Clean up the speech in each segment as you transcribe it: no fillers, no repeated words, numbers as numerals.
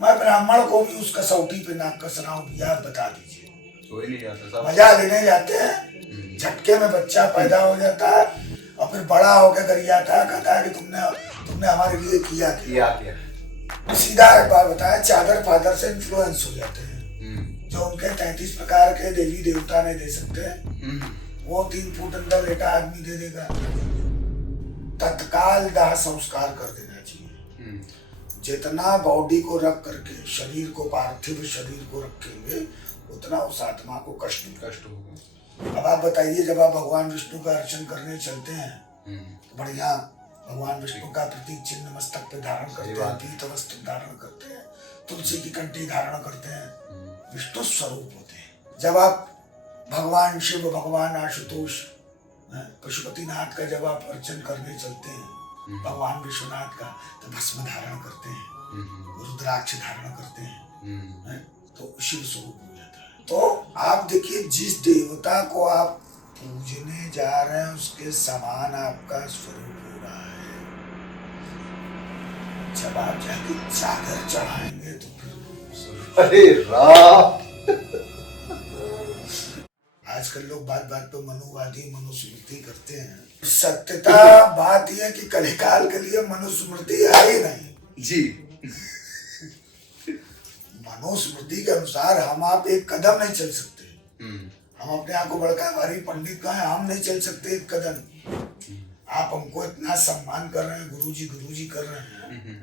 मैं ब्राह्मण को भी उस कसौटी पे ना कस रहा हूँ भैया, बता दीजिए। कोई नहीं जाता सब। मजा लेने जाते हैं, झटके में बच्चा पैदा हो जाता है और फिर बड़ा होकर गरियाता है, कहता है कि तुमने हमारे लिए किया क्या। सीधा एक बात बताया, चादर फादर से इन्फ्लुएंस हो जाते हैं। जो उनके 33 प्रकार के देवी देवता नहीं दे सकते, वो 3 फुट अंदर लेटा आदमी दे देगा। तत्काल दाह संस्कार कर देना चाहिए। जितना बॉडी को रख करके शरीर को, पार्थिव शरीर को रखेंगे, उतना उस आत्मा को कष्ट होगा। अब आप बताइए, जब आप भगवान विष्णु का अर्चन करने चलते हैं तो बढ़िया भगवान विष्णु का प्रतीक चिन्ह मस्तक पे धारण करते हैं, पीत वस्त्र धारण करते हैं, तुलसी की कंठी धारण करते हैं, विष्णु स्वरूप होते हैं। जब आप भगवान शिव, भगवान आशुतोष, पशुपतिनाथ का जब आप अर्चन करने चलते हैं, भगवान विश्वनाथ का, तो भस्म धारण करते हैं, रुद्राक्ष धारण करते हैं, तो शिव स्वरूप हो जाता है। तो आप देखिए, जिस देवता को आप पूजने जा रहे हैं उसके समान आपका स्वरूप हो रहा है। जब आप जाके चादर चढ़ाएंगे तो फिर अरे राम, आजकल लोग बात बात पे मनुवादी मनुस्मृति करते हैं। सत्यता बात यह है कि कलिकाल के लिए मनुस्मृति है ही नहीं जी। मनुस्मृति के अनुसार हम आप एक कदम नहीं चल सकते। हम अपने आप को बड़का भारी पंडित कहें, हम नहीं चल सकते एक कदम। आप हमको इतना सम्मान कर रहे हैं, गुरुजी कर रहे हैं,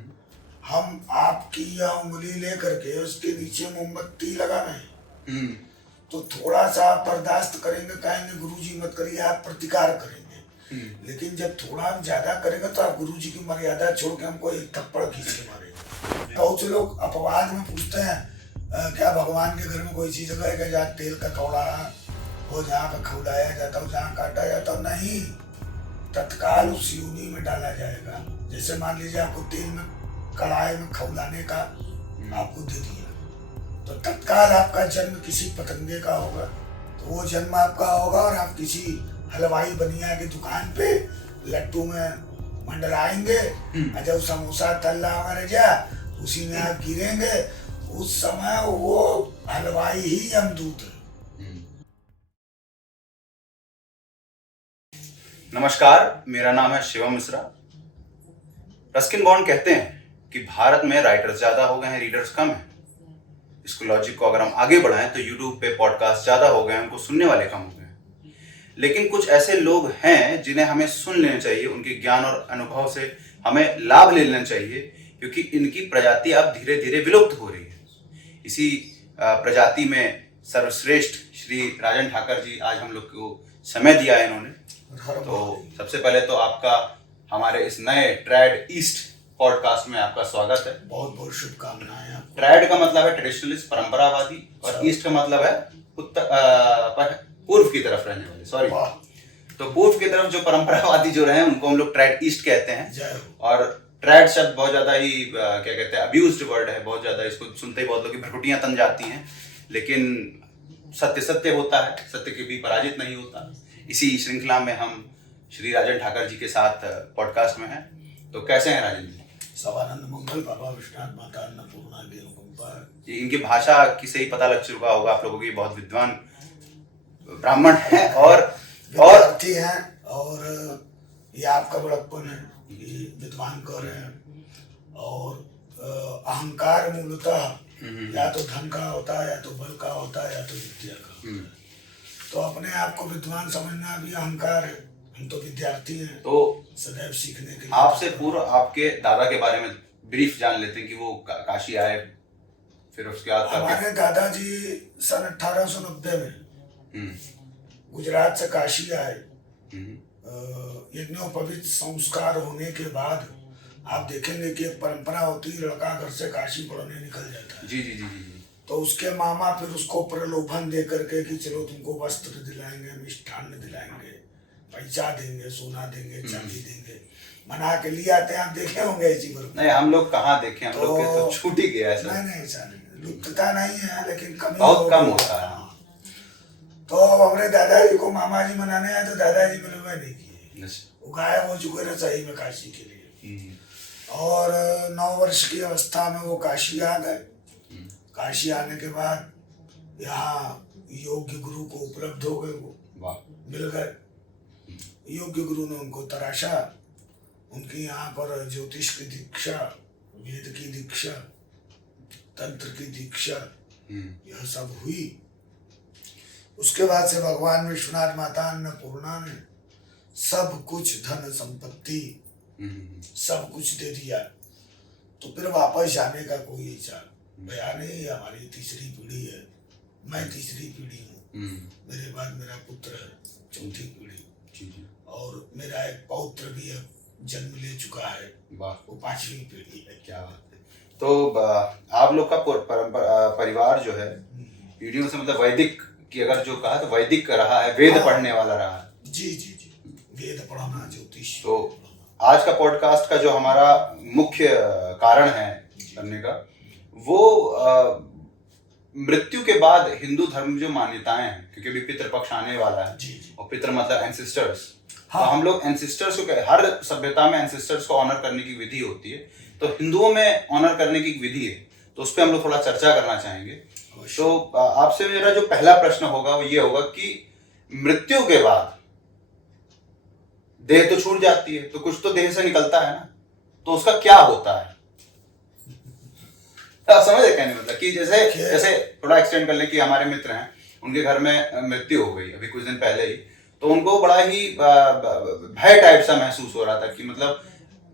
हम आपकी यह उंगली ले करके उसके नीचे मोमबत्ती लगा रहे हैं, तो थोड़ा सा आप बर्दाश्त करेंगे, कहेंगे गुरुजी मत करिए, आप प्रतिकार करेंगे। लेकिन जब थोड़ा ज्यादा करेंगे तो आप गुरुजी की मर्यादा छोड़ के हमको एक थप्पड़ खींच के मारेंगे। बहुत से लोग अपवाद में पूछते हैं क्या भगवान के घर में कोई चीज है जहाँ तेल का कौड़ा हो, जहाँ पे खौलाया जाता हो, जहाँ काटा जाता हो? नहीं, तत्काल उस योनि में डाला जाएगा। जैसे मान लीजिए आपको तेल में कढ़ाई में खौलाने का आपको दे दिया, तो तत्काल आपका जन्म किसी पतंगे का होगा, तो वो जन्म आपका होगा और आप किसी हलवाई बनिया की दुकान पे लट्टू में मंडराएंगे, जब समोसा तल रहा होगा रजा, उसी में आप गिरेंगे। उस समय वो हलवाई ही यमदूत है। नमस्कार, मेरा नाम है शिवम मिश्रा। रस्किन बॉन्ड कहते हैं कि भारत में राइटर्स ज्यादा हो गए हैं, रीडर्स कम हैं। इसको लॉजिक को अगर हम आगे बढ़ाएं तो यूट्यूब पे पॉडकास्ट ज्यादा हो गए हैं, उनको सुनने वाले कम हो गए हैं। लेकिन कुछ ऐसे लोग हैं जिन्हें हमें सुन लेना चाहिए, उनके ज्ञान और अनुभव से हमें लाभ ले लेना चाहिए, क्योंकि इनकी प्रजाति अब धीरे धीरे विलुप्त हो रही है। इसी प्रजाति में सर्वश्रेष्ठ श्री राजन ठाकर जी आज हम लोग को समय दिया है इन्होंने। तो सबसे पहले तो आपका हमारे इस नए ट्रैड ईस्ट पॉडकास्ट में आपका स्वागत है। बहुत बहुत शुभकामनाएं। ट्रैड का मतलब है ट्रेडिशनलिस्ट, परंपरावादी, और ईस्ट का मतलब है पूर्व की तरफ रहने वाले। सॉरी, तो पूर्व की तरफ जो परंपरावादी जो रहे उनको हम लोग ट्रैड ईस्ट कहते हैं। और ट्रैड शब्द बहुत ज्यादा ही क्या कहते हैं, अब्यूज्ड वर्ड है, बहुत ज्यादा इसको सुनते ही बहुत लोगों की भ्रुकुटियां तन जाती हैं। लेकिन सत्य सत्य होता है, सत्य के भी पराजित नहीं होता। इसी श्रृंखला में हम श्री राजन ठाकर जी के साथ पॉडकास्ट में हैं। तो कैसे हैं राजन जी? सवानंद मंगल, बाबा विश्वनाथ, माता अन्नपूर्णा की अनुकंपा। इनकी भाषा की से ही पता लग चुका होगा आप लोगों की, बहुत विद्वान ब्राह्मण है और विद्यार्थी हैं, और ये आपका बड़प्पन है कि विद्वान कह रहे हैं। और अहंकार मूलतः या तो धन का होता है, या तो बल का होता है, या तो विद्या का होता है। तो अपने आप को विद्वान समझना भी अहंकार है। हम तो विद्यार्थी हैं, तो सदैव सीखने के लिए। आपसे पूर्व आपके दादा के बारे में ब्रीफ जान लेते हैं कि वो काशी आए, फिर उसके बाद हमारे दादाजी सन 1890 में गुजरात से काशी आए। यज्ञोपवीत संस्कार होने के बाद आप देखेंगे कि एक परंपरा होती है, लड़का घर से काशी पढ़ने निकल जाता है। जी जी जी जी। तो उसके मामा फिर उसको प्रलोभन दे करके कि चलो तुमको वस्त्र दिलाएंगे, मिष्ठान्न दिलाएंगे, पैसा देंगे, सोना देंगे, चांदी देंगे, मना के लिए आते हैं। आप देखे होंगे ऐसी बार? नहीं, हम लोग कहाँ देखे, हम लोग के तो छूट ही गया है। नहीं ऐसा नहीं, लुप्तता नहीं है, लेकिन कमी बहुत कम होता है। तो हमारे दादाजी को मामा जी मनाने आए तो दादाजी प्रलोभन नहीं किए, वो गायब हो चुके थे सही में काशी के लिए। और 9 वर्ष की अवस्था में वो काशी आ गए। काशी आने के बाद यहाँ योग्य गुरु को उपलब्ध हो गए, वो मिल गए। योग्य गुरु ने उनको तराशा, उनकी यहाँ पर ज्योतिष की दीक्षा, वेद की दीक्षा, तंत्र की दीक्षा, यह सब हुई। उसके बाद से भगवान विश्वनाथ, माता अन्नपूर्णा ने सब कुछ, धन संपत्ति सब कुछ दे दिया। तो फिर वापस जाने का कोई इच्छा भया नहीं। हमारी तीसरी पीढ़ी है, मैं तीसरी पीढ़ी हूँ, मेरे बाद मेरा पुत्र है, चौथी पीढ़ी, और मेरा एक पौत्र भी है, जन्म ले चुका है, वो 5वीं पीढ़ी है। क्या बात है। तो आप लोग का परिवार जो है पीढ़ियों से, मतलब वैदिक की अगर जो कहा तो वैदिक रहा है, वेद पढ़ने वाला रहा है। जी जी जी, वेद पढ़ना, ज्योतिष। तो आज का पॉडकास्ट का जो हमारा मुख्य कारण है करने का, वो मृत्यु के बाद हिंदू धर्म जो मान्यताएं हैं, क्योंकि अभी पितृपक्ष आने वाला है, और पितृ मतलब एंसेस्टर्स। हाँ। तो हम लोग एंसेस्टर्स को, हर सभ्यता में एंसेस्टर्स को ऑनर करने की विधि होती है, तो हिंदुओं में ऑनर करने की विधि है, तो उस पर हम लोग थोड़ा चर्चा करना चाहेंगे। तो आपसे मेरा जो पहला प्रश्न होगा वो ये होगा कि मृत्यु के बाद देह तो छूट जाती है, तो कुछ तो देह से निकलता है ना, तो उसका क्या होता है? आप समझ रहे कहने मतलब कि जैसे थोड़ा एक्सटेंड कर लें कि हमारे मित्र हैं, उनके घर में मृत्यु हो गई अभी कुछ दिन पहले ही, तो उनको बड़ा ही भय टाइप सा महसूस हो रहा था कि मतलब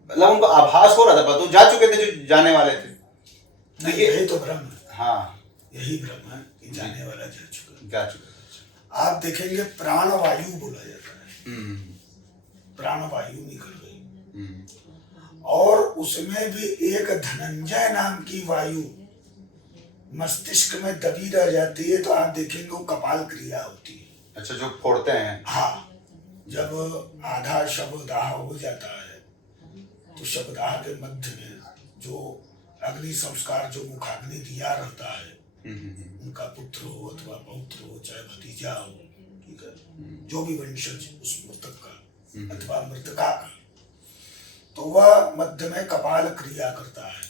उनको आभास हो रहा था, तो जा चुके थे जो जाने वाले थे। नहीं, यही तो भ्रम है। हाँ, यही भ्रम है कि जाने वाला जा चुका। आप देखेंगे प्राण वायु बोला जाता है, प्राण वायु निकल गई, और उसमें भी एक धनंजय नाम की वायु मस्तिष्क में दबी रह जाती है। तो आप देखेंगे वो कपाल क्रिया होती है। अच्छा, जो फोड़ते हैं। हाँ, जब आधा शवदाह हो जाता है तो शवदाह के मध्य में जो अग्नि संस्कार, जो मुखाग्नि दिया रहता है, उनका पुत्र हो अथवा पौत्र हो, चाहे भतीजा हो, ठीक है, जो भी वंशज उस मृतक का अथवा मृतका का, तो वह मध्य में कपाल क्रिया करता है।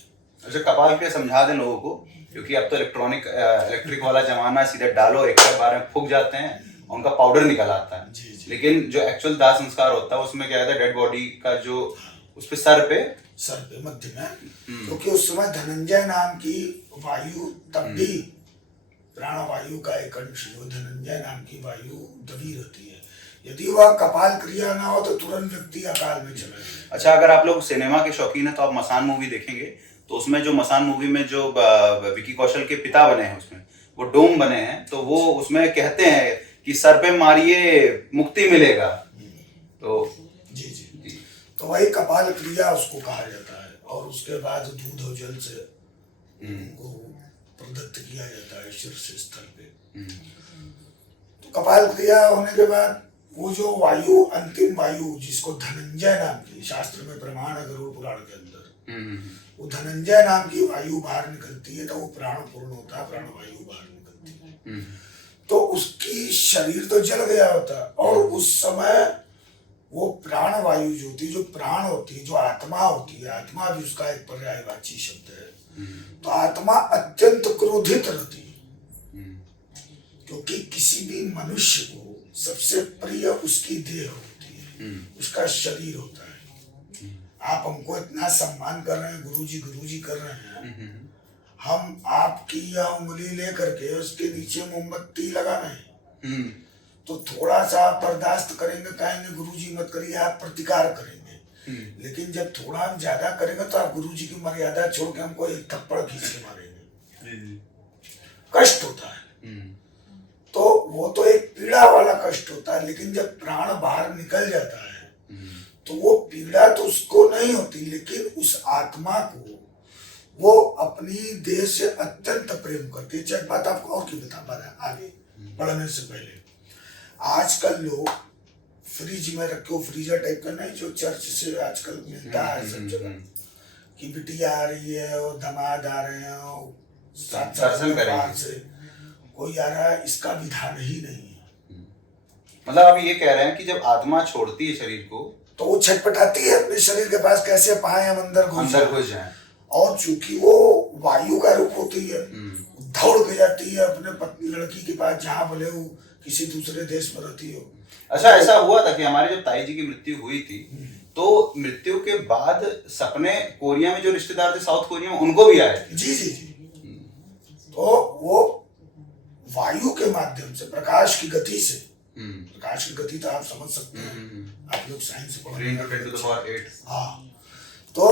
अच्छा, कपाल क्रिया समझा दें लोगों को, क्योंकि अब तो इलेक्ट्रिक वाला जमाना, सीधे डालो, एक बार में फूक जाते हैं, उनका पाउडर निकल आता है। जी जी। लेकिन जो एक्चुअल दाह संस्कार होता है उसमें क्या होता है, डेड बॉडी का जो उस पे सर पे मध्य में, क्योंकि उस समय धनंजय नाम की वायु, तब भी प्राणवायु का एक अंश, वो धनंजय नाम की वायु दबी रहती है। यदि वह कपाल क्रिया ना हो तो तुरंत व्यक्ति अकाल में चला जाए। अच्छा, अगर आप लोग सिनेमा के शौकीन हैं तो आप मसान मूवी देखेंगे, तो उसमें जो मसान मूवी में जो विकी कौशल के पिता बने हैं, उसमें वो डोम बने हैं, तो वो उसमें कहते हैं कि सर पे मारिए मुक्ति मिलेगा। तो जी जी जी, तो वही कपाल क्रिया उसको कहा जाता है। और उसके बाद दूध और जल से उनको प्रदत्त किया जाता है शीर्ष स्थल पे। तो कपाल क्रिया होने के बाद वो जो वायु, अंतिम वायु, जिसको धनंजय नाम की, शास्त्र में प्रमाण है गरुड़ पुराण के अंदर, वो धनंजय नाम की वायु बाहर निकलती है, तो वो प्राण पूर्ण होता है, प्राण वायु बाहर निकलती है। तो उसकी शरीर तो जल गया होता है, और उस समय वो प्राण वायु जो होती है, जो प्राण होती है, जो आत्मा होती है, आत्मा भी उसका एक पर्यायवाची शब्द है, तो आत्मा अत्यंत क्रोधित रहती है, क्योंकि किसी भी मनुष्य को सबसे प्रिय उसकी देह होती है, उसका शरीर होता है। आप हमको इतना सम्मान कर रहे हैं, गुरुजी कर रहे हैं, हम आपकी यह उंगली लेकर के उसके नीचे मोमबत्ती लगा रहे हैं, तो थोड़ा सा आप बर्दाश्त करेंगे, कहेंगे गुरुजी मत करिए, आप प्रतिकार करेंगे। लेकिन जब थोड़ा हम ज्यादा करेंगे तो आप गुरुजी की मर्यादा छोड़ के हमको एक थप्पड़ खींच के मारेंगे, कष्ट होता है। तो वो तो एक पीड़ा वाला कष्ट होता है। लेकिन जब प्राण बाहर निकल जाता है तो वो पीड़ा तो उसको नहीं होती, लेकिन उस आत्मा को वो अपनी देह से अत्यंत प्रेम करती है। चल बात आपको और की बता आगे बढ़ने से पहले, आजकल लोग फ्रिज में रखे, फ्रीजर टाइप का नहीं, जो चर्च से आजकल मिलता है सब जगह, कि बिटिया आ रही है और दामाद आ रहे हैं और साथ से कोई आ रहा है, इसका विधान ही नहीं है। मतलब आप ये कह रहे हैं कि जब आत्मा छोड़ती है शरीर को तो वो छटपटाती है अपने शरीर के पास, कैसे पाए हम अंदर घुस जाए। और चूंकि वो वायु का रूप होती है, दौड़ के जाती है अपने पत्नी लड़की के पास, जहाँ भले वो किसी दूसरे देश में रहती हो। अच्छा, ऐसा हुआ था कि हमारे जब ताई जी की मृत्यु हुई थी, तो मृत्यु के बाद सपने कोरिया में जो रिश्तेदार थे साउथ कोरिया में, उनको भी आए थे? जी जी जी। तो वो वायु के माध्यम से, प्रकाश की गति से, प्रकाश की गति तो आप समझ सकते हैं, आप लोग साइंस पढ़े। हाँ, तो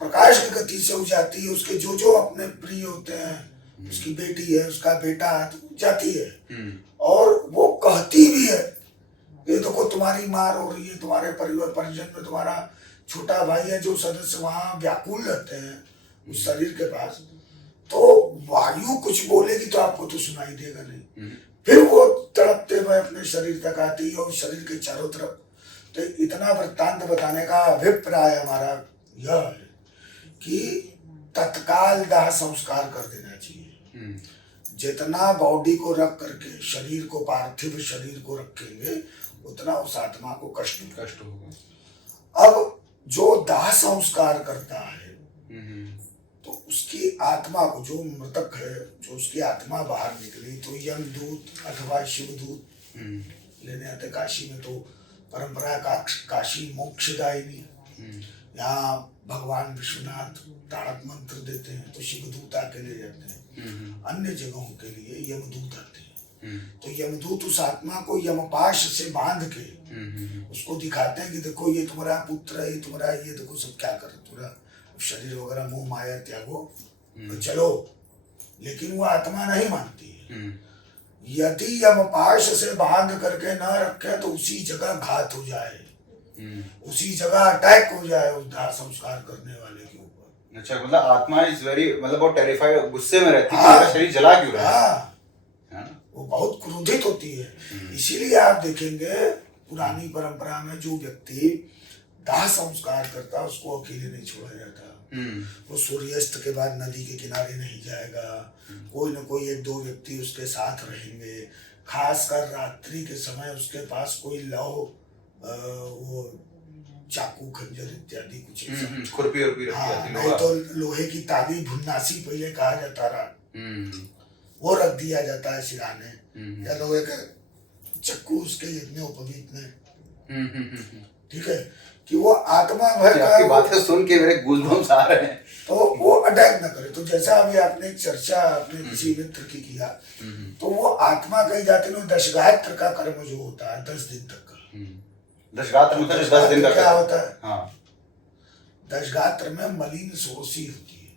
प्रकाश की गति से वो जाती है, उसके जो जो अपने प्रिय होते हैं, उसकी बेटी है, उसका बेटा है, तो जाती है और वो कहती भी है, ये देखो तुम्हारी मार हो रही है, तुम्हारे परिवार परिजन में तुम्हारा छोटा भाई है, जो सदस्य वहां व्याकुल रहते हैं उस शरीर के पास, तो वायु कुछ बोलेगी तो आपको तो सुनाई देगा नहीं। फिर वो तड़पते हुए अपने शरीर तक आती है और शरीर के चारों तरफ। तो इतना वृत्तांत बताने का अभिप्राय हमारा यह है कि तत्काल दाह संस्कार कर देना चाहिए। जितना बॉडी को रख करके, शरीर को, पार्थिव शरीर को रखेंगे, उतना उस आत्मा को कष्ट होगा। अब जो दाह संस्कार करता है तो उसकी आत्मा को, जो मृतक है, जो उसकी आत्मा बाहर निकली, तो यमदूत अथवा शिवदूत लेने आते। काशी में तो परंपरा काशी मोक्षदायिनी, यहाँ भगवान विश्वनाथ तारक मंत्र देते हैं तो शिवदूत आके ले जाते हैं। अन्य जगहों के लिए यमदूत आते हैं, तो यमदूत उस आत्मा को यमपाश से बांध के उसको दिखाते हैं कि देखो ये तुम्हारा पुत्र है, ये तुम्हारा, ये देखो सब क्या कर तुम्हारा शरीर वगैरह, मोह माया त्यागो तो चलो। लेकिन वो आत्मा नहीं मानती है। यदि यमपाश से बांध करके न रखे तो उसी जगह घात हो जाए, उसी जगह अटैक हो जाए उस दाह संस्कार करने वाले के ऊपर। अच्छा, मतलब आत्मा इज वेरी, मतलब बहुत टेरिफाइड, गुस्से में रहती है, मेरा शरीर जला क्यों रहा है? वो बहुत क्रोधित होती है। इसीलिए आप देखेंगे पुरानी परंपरा में जो व्यक्ति दाह संस्कार करता है उसको अकेले नहीं छोड़ा जाता। वो सूर्यास्त के बाद नदी के किनारे नहीं जाएगा, कोई न कोई एक दो व्यक्ति उसके साथ रहेंगे। खासकर रात्रि के समय उसके पास कोई वो चाकू खंजर इत्यादि कुछ खुरपी रखी जाती, नहीं तो लोहे की ताली, भुन्नासी पहले कहा जाता रहा, वो रख दिया जाता है सिराने, या लोहे का चक्कू उसके यज्ञोपवीत में। ठीक है, कि वो आत्मा भय का, आपकी बातें सुन के मेरे गूज़बम्स आ रहे हैं। तो वो अटैक न करे। तो जैसा अभी आपने एक चर्चा अपने किसी मित्र की किया, तो वो आत्मा कही जाती है दशगात्र का कर्म जो होता है 10 दिन तक का। दशगात्र मतलब 10 दिन का क्या होता है? हाँ, दशगात्र में मलिन षोडशी होती है।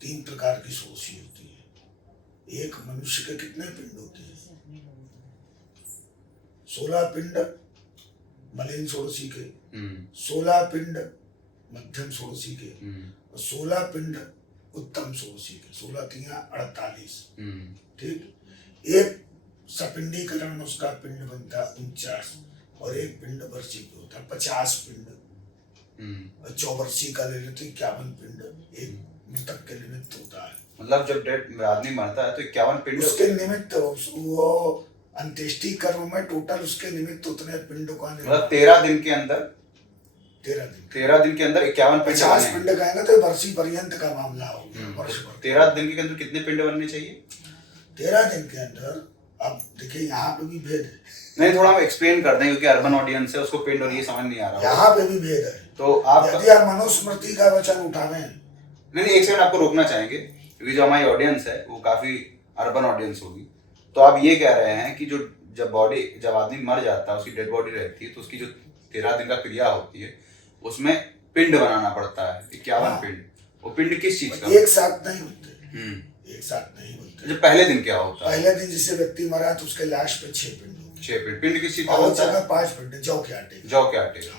3 प्रकार की षोडशी होती है। एक मनुष्य के कितने पिंड होते हैं? 16 पिंड मलिन षोडशी के, 16 पिंड मध्यम षोडशी के, और 16 पिंड उत्तम षोडशी के। 16 तिया 48। ठीक, एक सपिंडीकरण उसका पिंड बनता है 49, और एक पिंड वर्षी पे होता है 50 पिंड। और चौवर्षी का ले लेते 51 पिंड एक मृतक के निमित्त होता है। मतलब जब डेड आदमी मरता है तो 51 पिंड उसके निमित्त, वो अंत्येष्टि कर्म में टोटल उसके निमित्त उतने पिंडों का, मतलब 13 दिन के अंदर, 13 दिन के अंदर 51 पिंड, 50 पिंड कहेंगे तो वर्षी पर्यंत का मामला होगा। वर्ष भर 13 दिन के अंदर कितने पिंड बनने चाहिए? 13 दिन के अंदर। अब देखिए यहाँ पे भी भेद है। नहीं, थोड़ा हम एक्सप्लेन कर दें क्योंकि अर्बन ऑडियंस है, उसको पिंड और ये समझ नहीं आ रहा। यहाँ पे भी भेद है। तो आप यदि आप मनुस्मृति का वचन उठावे, नहीं, एक सेकंड आपको रोकना चाहेंगे क्योंकि जो हमारी ऑडियंस है वो काफी अर्बन ऑडियंस होगी। तो आप ये कह रहे हैं कि जो जब आदमी मर जाता है, उसकी डेड बॉडी रहती है, तो उसकी जो 13 दिन का क्रिया होती है उसमें पिंड बनाना पड़ता है 51 पिंड। वो पिंड किस चीज का? एक साथ नहीं होते, एक साथ नहीं होते। जब पहले दिन क्या होता है? पहले दिन जिसे व्यक्ति मरा तो उसके लाश पे 6 पिंड होते। 6 पिंड। पिंड किस चीज का बहुत होता है? जगह 5 पिंड, जौ के आटे। जौ के आटे।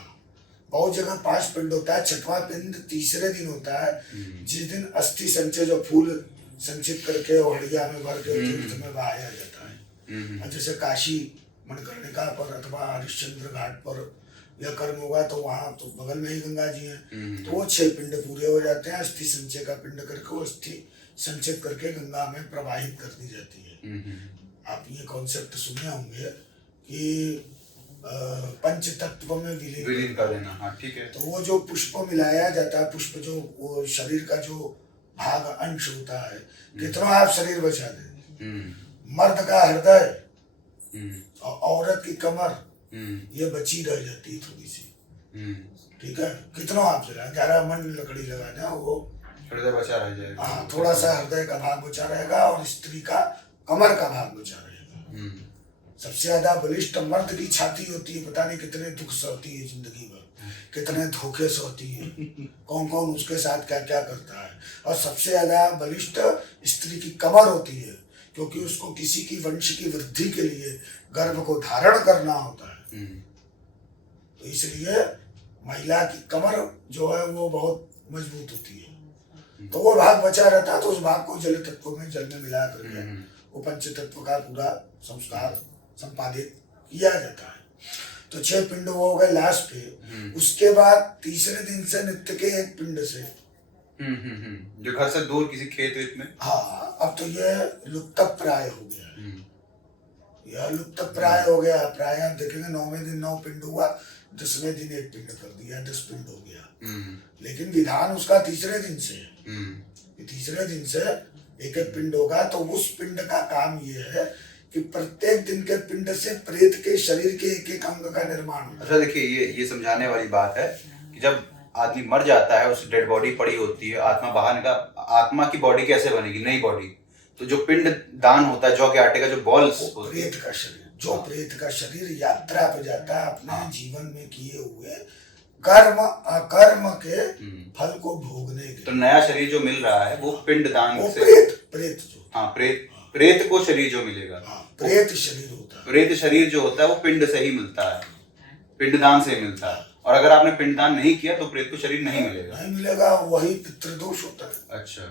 बहुत जगह 5 पिंड होता है। 6वां पिंड तीसरे दिन होता है, जिस दिन अस्थि संचय, जो फूल संचित करके हड़िया में भर के तीर्थ में बहाया जाता है। जैसे काशी मणिकर्णिका पर अथवा हरिश्चंद्र घाट पर यह कर्म होगा तो वहाँ तो बगल में ही गंगा जी हैं, तो वो 6 पिंड पूरे हो जाते हैं। अस्थि संचय का पिंड करके वो अस्थि संचित करके गंगा में प्रवाहित कर दी जाती है। आप ये कॉन्सेप्ट सुने होंगे कि पंच तत्व में विलीन कर देना। हाँ ठीक है। तो वो जो पुष्प मिलाया जाता है, पुष्प जो वो शरीर का जो भाग अंश होता है, कितना आप शरीर बचा दे। मर्द का हृदय और औरत की कमर ये बची रह जाती है थोड़ी सी, ठीक है, कितना आप जला 11 मन लकड़ी लगा दें वो हृदय बचा रह जाएगा। हाँ, थोड़ा सा हृदय का भाग बचा रहेगा और स्त्री का कमर का भाग बचा रहेगा। सबसे ज्यादा बलिष्ठ मर्द की छाती होती है, पता नहीं कितने दुख सहती है जिंदगी भर, कितने धोखे सहती है, कौन कौन उसके साथ क्या क्या करता है। और सबसे ज्यादा बलिष्ठ स्त्री की कमर होती है, क्योंकि उसको किसी की वंश की वृद्धि के लिए गर्भ को धारण करना होता है। तो इसलिए महिला की कमर जो है वो बहुत मजबूत होती है। तो वो भाग बचा रहता है, तो उस भाग को जल तत्व में, जल में मिला करके वो पंच तत्व का पूरा संस्कार संपादित किया जाता है। तो 6 पिंड वो हो गए लास्ट पे। उसके बाद तीसरे दिन से नित्य के एक पिंड से जो घर से दूर किसी खेत वेत में। हाँ, अब तो ये लुप्त प्राय हो गया, यह लुप्त प्राय हो गया। प्राय आप देखेंगे 9वें दिन 9 पिंड हुआ, 10वें दिन 1 पिंड कर दिया, 10 पिंड हो गया। लेकिन विधान उसका तीसरे दिन से है। तीसरे दिन से एक एक पिंड होगा। तो उस पिंड का काम ये है कि प्रत्येक दिन के पिंड से प्रेत के शरीर के एक एक अंग का निर्माण होता है। अच्छा देखिए, ये समझाने वाली बात है कि जब आदमी मर जाता है, उस डेड बॉडी पड़ी होती है, आत्मा बाहर निकल, आत्मा की बॉडी कैसे बनेगी, नई बॉडी। तो जो पिंड दान होता है, जौ के आटे का जो बॉल्स होते हैं, प्रेत का शरीर, जो प्रेत का शरीर यात्रा पे जाता है अपने जीवन में किए हुए कर्म अकर्म के फल को भोगने के। तो नया शरीर जो मिल रहा है वो पिंड दान वो से। प्रेत जो, हाँ, प्रेत को शरीर जो मिलेगा, प्रेत शरीर होता है। प्रेत शरीर जो होता है वो पिंड से ही मिलता है, पिंडदान से मिलता है। और अगर आपने पिंडदान नहीं किया तो प्रेत को शरीर नहीं मिलेगा। नहीं मिलेगा, वही पितृदोष होता है। अच्छा,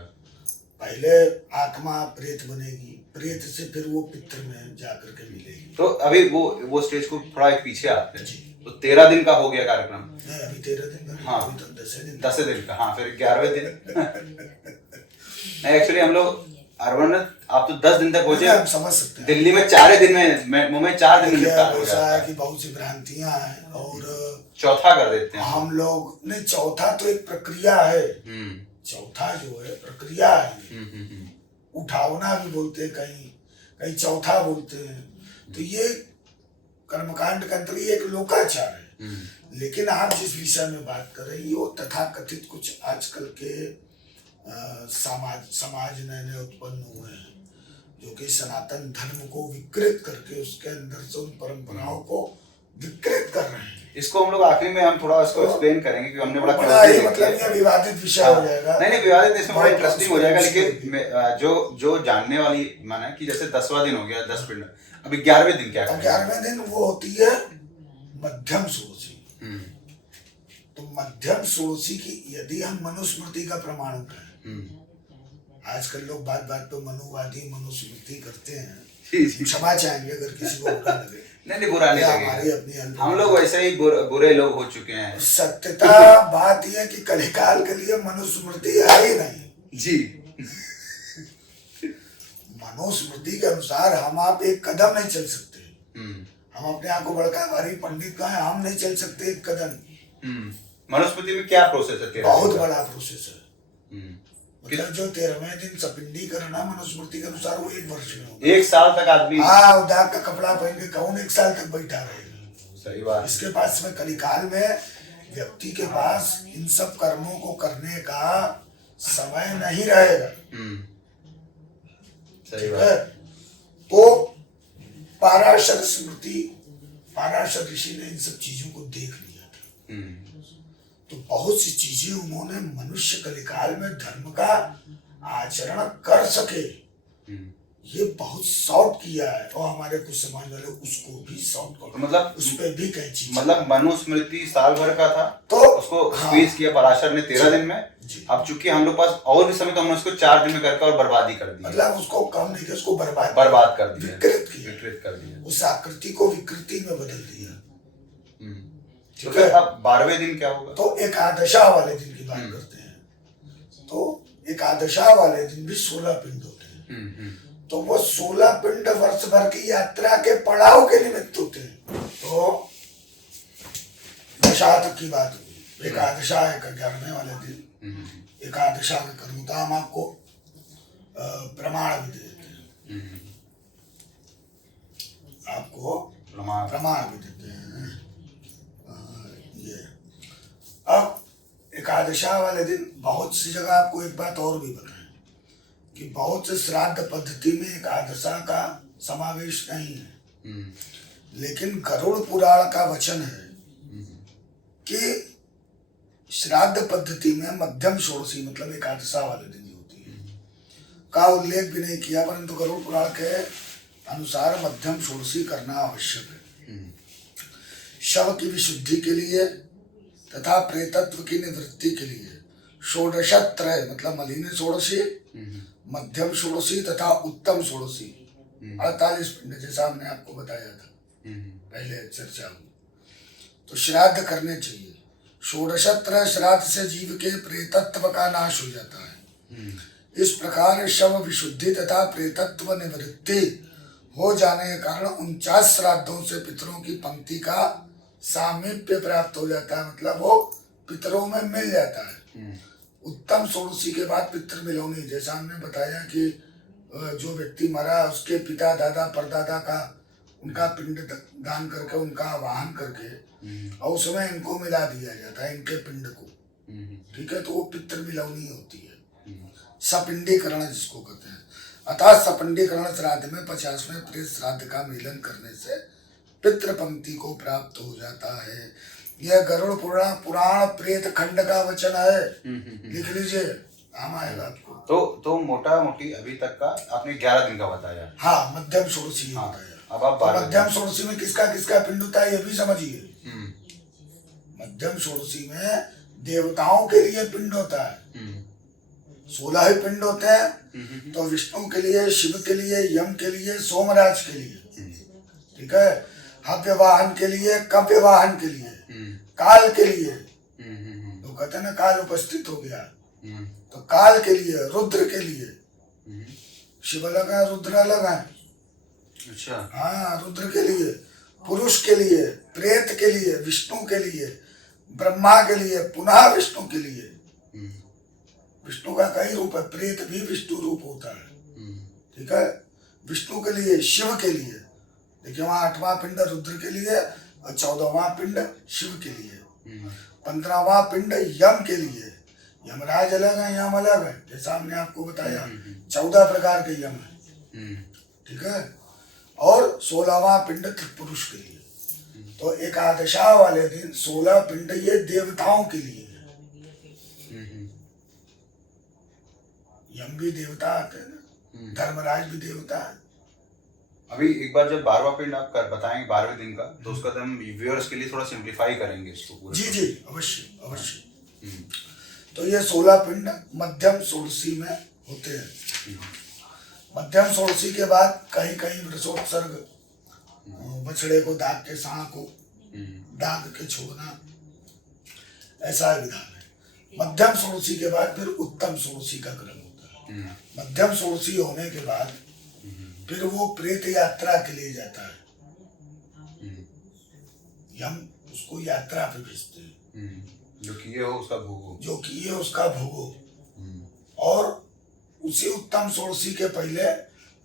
पहले आत्मा प्रेत बनेगी, प्रेत से फिर वो पितृ में जाकर के मिलेगी। तो अभी वो स्टेज को थोड़ा एक पीछे आते हैं। तो 13 दिन का हो गया कार्यक्रम। नहीं, अभी 13 दिन का। हाँ, अभी तो 10 दिन का। हाँ, फिर 11वें दिन नहीं, एक्चुअली हम लोग अरवन, आप तो 10 दिन तक पहुंचे, हम समझ सकते हैं। दिल्ली में 4 दिन में मुंह में 4 दिन में निपटा हो ऐसा जाता है है कि बहुत सी भ्रांतियां हैं और चौथा कर देते हैं हम लोग नहीं। चौथा तो एक प्रक्रिया है, चौथा जो है प्रक्रिया है। उठावना भी बोलते हैं, कहीं कहीं चौथा बोलते हैं। तो ये कर्मकांड का अंतर एक लोकाचार है। लेकिन आप जिस विषय में बात कर रही हो, तथाकथित कुछ आजकल के समाज नए उत्पन्न हुए हैं, जो कि सनातन धर्म को विकृत करके उसके अंदर से उन परंपराओं को विकृत कर रहे हैं। इसको हम लोग आखिर में हम थोड़ा इसको एक्सप्लेन करेंगे कि हमने बड़ा मतलब ये विवादित विषय हो जाएगा। नहीं विवादित, इसमें बड़ा इंटरेस्टिंग हो जाएगा। लेकिन जो जानने वाली माना कि जैसे 10वां दिन हो गया 10 पिंड, अभी 11वें दिन क्या करेंगे? 11वें दिन वो होती है मध्यम षोडशी। तो मध्यम षोडशी की यदि हम मनुस्मृति का प्रमाण उठाएं, आजकल लोग बात बात पे मनुवादी मनुस्मृति करते हैं, क्षमा चाहेंगे अगर किसी को बुरा लगे। नहीं बुरा नहीं लगेगा, हम लोग वैसे ही बुरे लोग हो चुके हैं। सत्यता बात यह कि कलिकाल के लिए मनुस्मृति है ही नहीं जी। मनुस्मृति के अनुसार हम आप एक कदम नहीं चल सकते। हम अपने आप को बड़का भारी पंडित कहें, हम नहीं चल सकते एक कदम। मनुस्मृति में क्या प्रोसेस है? बहुत बड़ा प्रोसेस है। मतलब जो 13वें दिन सपिंडी करना मनुस्मृति के अनुसार वो 1 वर्ष में होगा। 1 साल तक आदमी दाग का कपड़ा पहन के कौन 1 साल तक बैठा रहेगा? सही बात। इसके पास में कलिकाल में व्यक्ति के पास इन सब कर्मों को करने का समय नहीं रहेगा। सही बात। तो पाराशर स्मृति, पाराशर ऋषि ने इन सब चीजों को देख लिया था। तो बहुत सी चीजें उन्होंने मनुष्य कलिकाल में धर्म का आचरण कर सके, ये बहुत शॉर्ट किया है। और हमारे कुछ समाज वाले उसको भी शॉर्ट कर, मतलब उस पे भी कई चीज, मतलब मनुस्मृति साल भर का था तो उसको स्क्वीज किया पराशर ने 13 दिन में। अब चूंकि हम लोग पास और भी समय, तो हमने उसको 4 दिन में करके और बर्बादी कर दी। मतलब उसको कम नहीं किया, उसको बर्बाद कर दिया, विकृत कर दिया, उस आकृति को विकृति में बदल दिया। तो फिर अब 12वें दिन क्या होगा? तो एकादशा वाले दिन की बात करते हैं। तो एकादशा वाले दिन भी 16 पिंड होते हैं। तो वो 16 पिंड वर्ष भर की यात्रा के पड़ाव के निमित्त होते हैं। तो एकादशा तक की बात हुई। एकादशा है 11वें वाले दिन, एकादशा का करूँ तो हम आपको प्रमाण भी देते हैं, आपको प्रमाण भी देते हैं। ये अब एकादशा वाले दिन बहुत सी जगह आपको एक बात और भी बताएं कि बहुत से श्राद्ध पद्धति में एकादशा का समावेश नहीं है, लेकिन गरुड़ पुराण का वचन है कि श्राद्ध पद्धति में मध्यम षोडशी मतलब एकादशा वाले दिन जो होती है का उल्लेख भी नहीं किया, परंतु गरुड़ पुराण के अनुसार मध्यम षोडशी करना आवश्यक है। शव की विशुद्धि के लिए तथा प्रेतत्व की निवृत्ति के लिए षोडशत्रय मतलब मलिन षोडशी, मध्यम षोडशी तथा उत्तम षोडशी 48 पिंड जैसा हमने आपको बताया था पहले चर्चा हुई, तो श्राद्ध करने चाहिए। षोडशत्रय श्राद्ध से जीव के प्रेतत्व का नाश हो जाता है। इस प्रकार शव विशुद्धि तथा प्रेतत्व निवृत्ति हो जाने के कारण 49 श्राद्धों से पितरों की पंक्ति का सामीप्य प्राप्त हो जाता है, मतलब वो पितरों में मिल जाता है। उत्तम षोडशी के बाद पितृ मिलोनी, जैसा हमने बताया कि जो व्यक्ति मरा उसके पिता दादा परदादा का उनका पिंड दान करके उनका आवाहन करके और उसमें इनको मिला दिया जाता है, इनके पिंड को, ठीक है, तो वो पितृ मिलौनी होती है, सपिंडीकरण जिसको कहते हैं। अतः सपिंडीकरण श्राद्ध में 50वें प्रेत श्राद्ध का मिलन करने से पितृ पंक्ति को प्राप्त हो जाता है। यह गरुड़ पुराण प्रेत खंड का वचन है, लिख लीजिए, काम आएगा आपको। तो मोटा मोटी अभी तक का आपने 11 दिन का बताया। हाँ, मध्यम षोडशी बताया। अब आप तो मध्यम षोडशी में किसका किसका पिंड होता है ये भी समझिए। मध्यम षोडशी में देवताओं के लिए पिंड होता है, 16 ही पिंड होते हैं। तो विष्णु के लिए, शिव के लिए, यम के लिए, सोमराज के लिए, ठीक है, हव्य वाहन के लिए, कव्य वाहन के लिए, काल के लिए, तो कहते हैं ना काल उपस्थित हो गया, तो काल के लिए, रुद्र के लिए, शिव अलग है रुद्र अलग है, अच्छा, हाँ, रुद्र के लिए, पुरुष के लिए, प्रेत के लिए, विष्णु के लिए, ब्रह्मा के लिए, पुनः विष्णु के लिए। विष्णु का कई रूप है, प्रेत भी विष्णु रूप होता है, ठीक है, विष्णु के लिए, शिव के लिए, देखिए वहाँ 8वां पिंड रुद्र के लिए और 14वां पिंड शिव के लिए, 15वां पिंड यम के लिए, यमराज अलग है, यम अलग है, जैसा हमने आपको बताया 14 प्रकार के यम है, ठीक है, और 16वां पिंड त्रिपुरुष के लिए। तो एकादशा वाले दिन 16 पिंड ये देवताओं के लिए है। यम भी देवता आते हैं ना, धर्मराज भी देवता है। अभी एक बार जब 12वां पिंड आप बताएंगे 12वें दिन का, तो उसका हम व्यूअर्स के लिए थोड़ा सिंप्लीफाई करेंगे इसको पूरा। जी जी, अवश्य अवश्य। तो ये 16 पिंड मध्यम षोडशी में होते हैं। मध्यम षोडशी के बाद कहीं कहीं वृषोत्सर्ग, बछड़े को दाग के सांड को दाग के छोड़ना, ऐसा विधान है। मध्यम षोडशी के बाद फिर उत्तम षोडशी का क्रम होता है। मध्यम षोडशी होने के बाद फिर वो प्रेत यात्रा के लिए जाता है, हम उसको यात्रा पे भेजते हैं, जो किए हो उसका भोगो, जो किए उसका भोगो। और उसी उत्तम षोडशी के पहले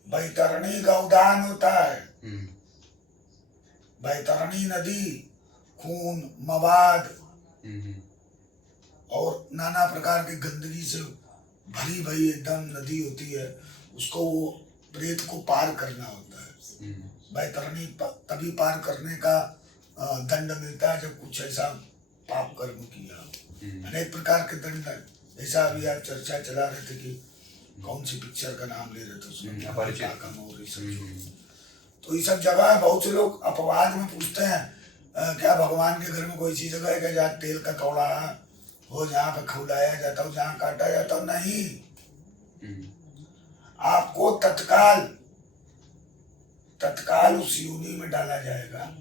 बैतरणी का उदान होता है। बैतरणी नदी खून, मवाद और नाना प्रकार की गंदगी से भरी भरी एकदम नदी होती है, उसको वो प्रेत को पार करना होता है। बैतरणी तभी पार करने का दंड मिलता है जब कुछ ऐसा पाप कर्म किया। अनेक प्रकार के दंड है, जैसा अभी आप चर्चा चला रहे थे कि कौन सी पिक्चर का नाम ले रहे थे उसमें, तो ये सब जगह है। बहुत से लोग अपवाद में पूछते हैं क्या भगवान के घर में कोई सी जगह है क्या जहाँ तेल का कौड़ा हो, जहाँ पे खौलाया जाता हो, जहाँ काटा जाता हो? नहीं, आपको तत्काल उस योनि में डाला जाएगा।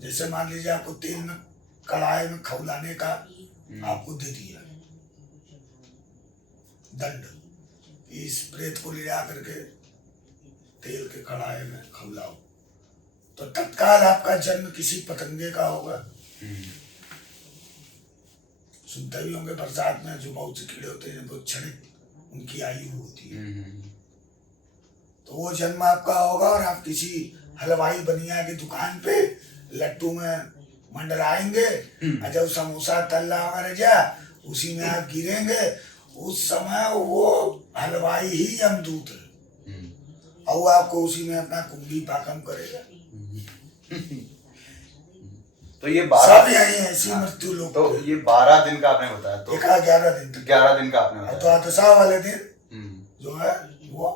जैसे मान लीजिए आपको तेल में कढ़ाई में खौलाने का आपको दे दिया दंड, इस प्रेत को ले जा करके तेल के कढ़ाई में खौलाओ, तो तत्काल आपका जन्म किसी पतंगे का होगा। सुनते भी होंगे बरसात में जो बहुत से कीड़े होते हैं बहुत क्षणिक उनकी आयु होती है, तो वो जन्म आपका होगा और आप किसी हलवाई बनिया की दुकान पे लट्टू में मंडराएंगे और जब समोसा तल रहा होगा रजा उसी में आप गिरेंगे। उस समय वो हलवाई ही यमदूत है और वो आपको उसी में अपना कुंडी पाकम करेगा। तो ये सब यही ऐसी मृत्यु लोग। तो ये 12 दिन का आपने बताया, तो 11 दिन तक 11 दिन का आपने बताया। तो आतसा वाले दिन जो है वो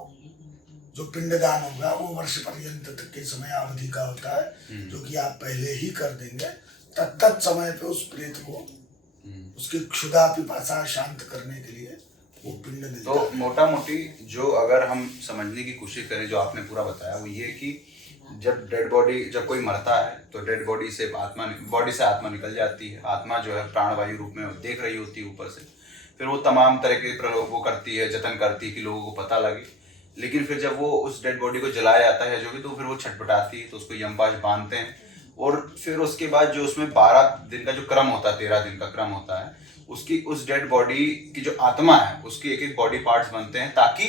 जो पिंडदान होगा वो वर्ष पर्यंत तक के समय अवधि का होता है, जो कि आप पहले ही कर देंगे। तत्त समय पे उस प्रेत को उसकी क्षुधा पिपासा शांत करने के लिए वो पिंड देता तो है। मोटा मोटी जो अगर हम समझने की कोशिश करें जो आपने पूरा बताया वो ये कि जब कोई मरता है तो डेड बॉडी से आत्मा निकल जाती है। आत्मा जो है प्राणवायु रूप में देख रही होती है ऊपर से, फिर वो तमाम तरह के प्रयोग वो करती है, जतन करती है कि लोगों को पता लगे। लेकिन फिर जब वो उस डेड बॉडी को जलाया जाता है जो भी, तो फिर वो छटपटाती है, तो उसको यमपाश बांधते हैं और फिर उसके बाद जो उसमें 12 दिन का जो क्रम होता है, 13 दिन का क्रम होता है, उसकी उस डेड बॉडी की जो आत्मा है उसकी एक एक बॉडी पार्ट्स बनते हैं ताकि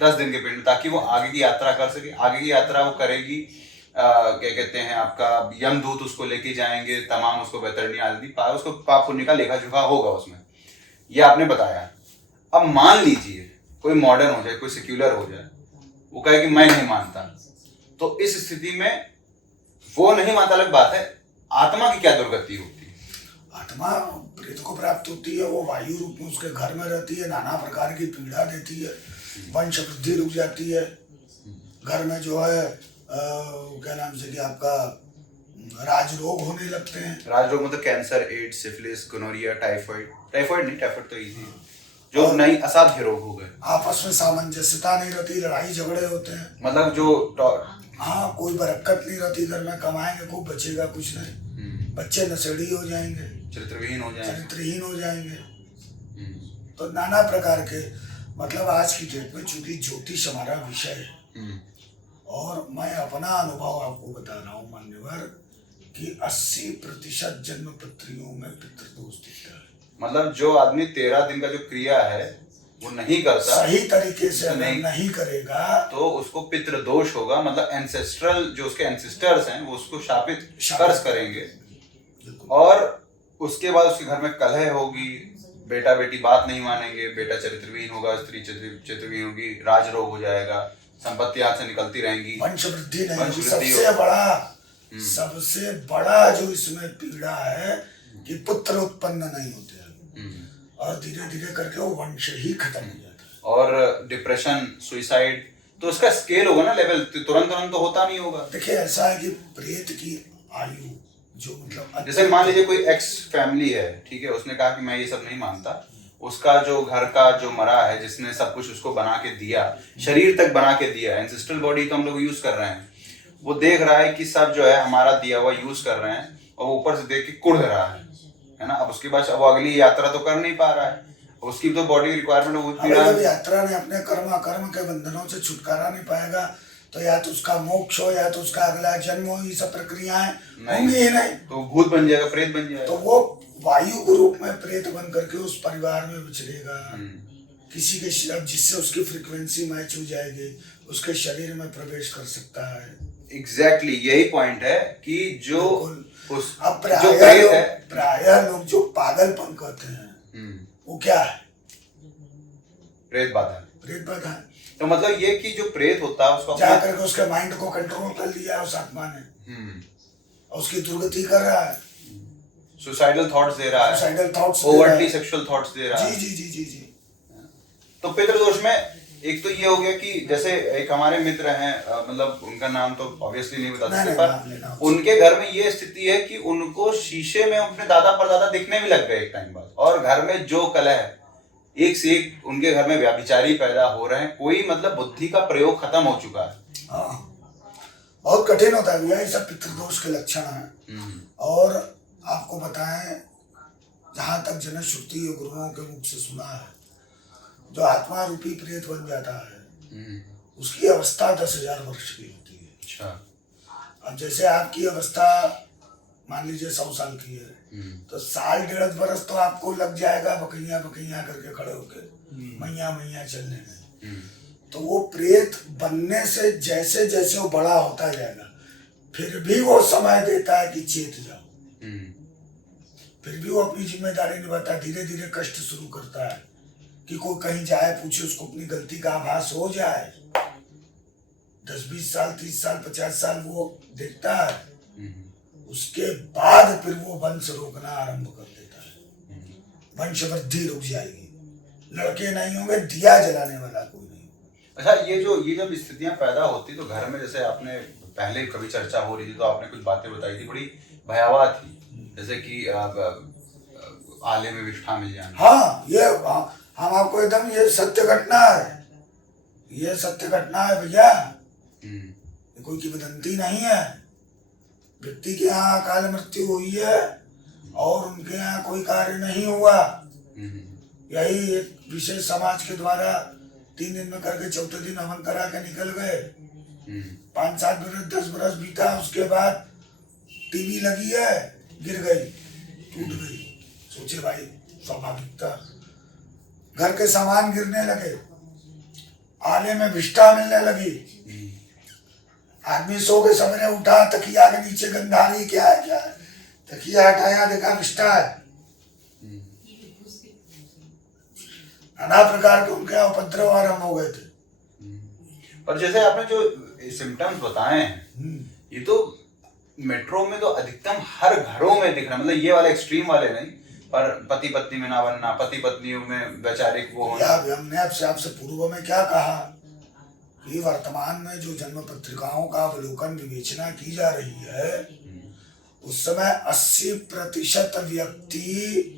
10 दिन के पिंड, ताकि वो आगे की यात्रा कर सके। आगे की यात्रा वो करेगी, क्या कहते हैं, आपका यमदूत उसको लेके जाएंगे, तमाम उसको बैतरणी आदि उसको पाप पुण्य का लेखा जोखा होगा उसमें। ये आपने बताया। अब मान लीजिए कोई मॉडर्न हो जाए, कोई सेक्युलर हो जाए, वो कहे कि मैं नहीं मानता, तो इस स्थिति में वो नहीं मानता अलग बात है, आत्मा की क्या दुर्गति होती है? आत्मा प्रेत को प्राप्त होती है, वो वायु रूप में उसके घर में रहती है, नाना प्रकार की पीड़ा देती है, वंश वृद्धि रुक जाती है, घर में जो है क्या नाम से कि आपका राजरोग होने लगते हैं। राजरोग मतलब cancer, AIDS, syphilis, gonorrhoea, typhoid नहीं, टाइफाइड तो इजी है, जो नई असाध्य रोग हो गए। आपस में सामंजस्यता नहीं रहती, लड़ाई झगड़े होते हैं, मतलब जो हाँ कोई बरकत नहीं रहती, घर में कमाएंगे खूब बचेगा कुछ नहीं, बच्चे नशेड़ी हो जाएंगे, चरित्रहीन हो जाएंगे। तो नाना प्रकार के, मतलब आज की डेट में चूंकि ज्योतिष हमारा विषय है और मैं अपना अनुभव आपको बता रहा हूँ मान्यवर कि 80% जन्म पत्रियों में पितृदोष दिखता है। मतलब जो आदमी 13 दिन का जो क्रिया है वो नहीं करता, सही तरीके से नहीं करेगा तो उसको पितृदोष होगा। मतलब एंसेस्ट्रल जो उसके एंसेस्टर्स हैं वो उसको शापित कर्ज करेंगे और उसके बाद उसके घर में कलह होगी, बेटा बेटी बात नहीं मानेंगे, बेटा चरित्रहीन होगा, स्त्री चरित्रहीन होगी, राजरोग हो जाएगा, संपत्ति हाथ से निकलती रहेंगी, वंश वृद्धि नहीं होगी। सबसे बड़ा जो इसमें पीड़ा है कि पुत्र उत्पन्न नहीं होते और धीरे धीरे करके वो वंश ही खत्म हो जाता है। और डिप्रेशन, सुइसाइड, तो उसका स्केल होगा ना, लेवल तुरंत तो होता नहीं होगा। देखिए ऐसा है कि प्रेत की आयु जो मतलब जैसे मान लीजिए कोई एक्स फैमिली है, ठीक है, उसने कहा कि मैं ये सब नहीं मानता, उसका जो घर का जो मरा है, जिसने सब कुछ उसको बना के दिया, शरीर तक बना के दिया, एंसेस्ट्रल बॉडी तो हम लोग यूज कर रहे हैं, वो देख रहा है कि सब जो है हमारा दिया हुआ यूज कर रहे हैं और वो ऊपर से देख के कुढ़ रहा है ना। अब उसके बाद अब अगली यात्रा तो कर नहीं पा रहा है, उसकी तो बॉडी रिक्वायरमेंट होती है। यात्रा ने अपने कर्म के बंधनों से छुटकारा नहीं पाएगा, तो या तो उसका मोक्ष हो या तो उसका अगला जन्म हो, ये सब प्रक्रियाएं होंगी ही नहीं, तो भूत बन जाएगा, प्रेत बन जाएगा, तो वो वायु के रूप में प्रेत बन करके उस परिवार में विचरेगा। किसी के जिससे उसकी फ्रीक्वेंसी मैच हो जाएगी, उसके शरीर में प्रवेश कर सकता है। एग्जैक्टली यही पॉइंट है कि जो अब प्रायः लोग जो पागलपन कहते हैं वो क्या है? प्रेत बाधा है। तो मतलब ये कि जो प्रेत होता है उसको जाकर के उसके माइंड को कंट्रोल कर लिया उस आत्मा ने, और उसकी दुर्गति कर रहा है, सुसाइडल थॉट्स दे रहा है, ओवरटली सेक्सुअल थॉट्स दे रहा है। जी। तो पितृदोष में एक तो ये हो गया कि जैसे एक हमारे मित्र हैं, मतलब उनका नाम तो ऑब्वियसली नहीं बता सकते, पर उनके घर में ये स्थिति है कि उनको शीशे में अपने दादा परदादा दिखने भी लग गए एक टाइम बाद, और घर में जो कलह, एक से एक उनके घर में व्याभिचारी पैदा हो रहे हैं, कोई मतलब बुद्धि का प्रयोग खत्म हो चुका है। बहुत कठिन होता है भैया, ये सब पितृदोष के लक्षण हैं। और आपको बताएं, जहां तक जनश्रुति गुरुओं के मुख से सुना है, जो आत्मा रूपी प्रेत बन जाता है उसकी अवस्था 10,000 वर्ष की होती है। अच्छा। अब जैसे आपकी अवस्था मान लीजिए 100 साल की है, तो साल 1.5 बरस तो आपको लग जाएगा बकैया बकैया करके खड़े होके मैया मैया चलने में। तो वो प्रेत बनने से जैसे जैसे वो बड़ा होता जाएगा, फिर भी वो समय देता है कि चेत जाओ, फिर भी वो अपनी जिम्मेदारी निभाता है। धीरे धीरे कष्ट शुरू करता है कि कोई कहीं जाए पूछे, उसको अपनी गलती का आभास हो जाए। 10-20 साल 30 साल 50 साल वो देखता है, उसके बाद फिर वो वंश रोकना आरंभ कर देता है। वंश वृद्धि रुक जाएगी, लड़के नहीं होंगे, दिया जलाने वाला कोई नहीं। अच्छा, ये जब स्थितियां पैदा होती तो घर में, जैसे आपने पहले कभी चर्चा हो रही थी तो आपने कुछ बातें बताई थी, बड़ी भयावह थी, जैसे कि आले में विष्ठा मिल जाना। हाँ, ये हम आपको एकदम ये सत्य घटना है, ये सत्य घटना है भैया, ये कोई किंवदंती नहीं है। व्यक्ति के यहाँ अकाल मृत्यु हुई है और उनके यहाँ कोई कार्य नहीं हुआ, यही एक विशेष समाज के द्वारा 3 दिन में करके 4थे दिन हवन करा के निकल गए। 5-7 बरस 10 बरस बीता, उसके बाद टीवी लगी है, गिर गई, टूट गई। सोचे भाई, स्वाभाविकता घर के सामान गिरने लगे, आले में विष्ठा मिलने लगी, आदमी सो के सवेरे उठा, तकिया के नीचे गंधारी क्या है, तकिया हटाया, देखा विष्ठा है। नाना प्रकार के उनके उपद्रव आरंभ हो गए थे। और जैसे आपने जो सिम्टम्स बताए हैं, ये तो मेट्रो में तो अधिकतम हर घरों में दिख रहा है, मतलब ये वाले एक्सट्रीम वाले नहीं, पर पति पत्नी में ना बनना, पति पत्नियों में वैचारिक वो होना। हमने आपसे पूर्व में क्या कहा कि वर्तमान में जो जन्म पत्रिकाओं का अवलोकन विवेचना की जा रही है, उस समय 80% व्यक्ति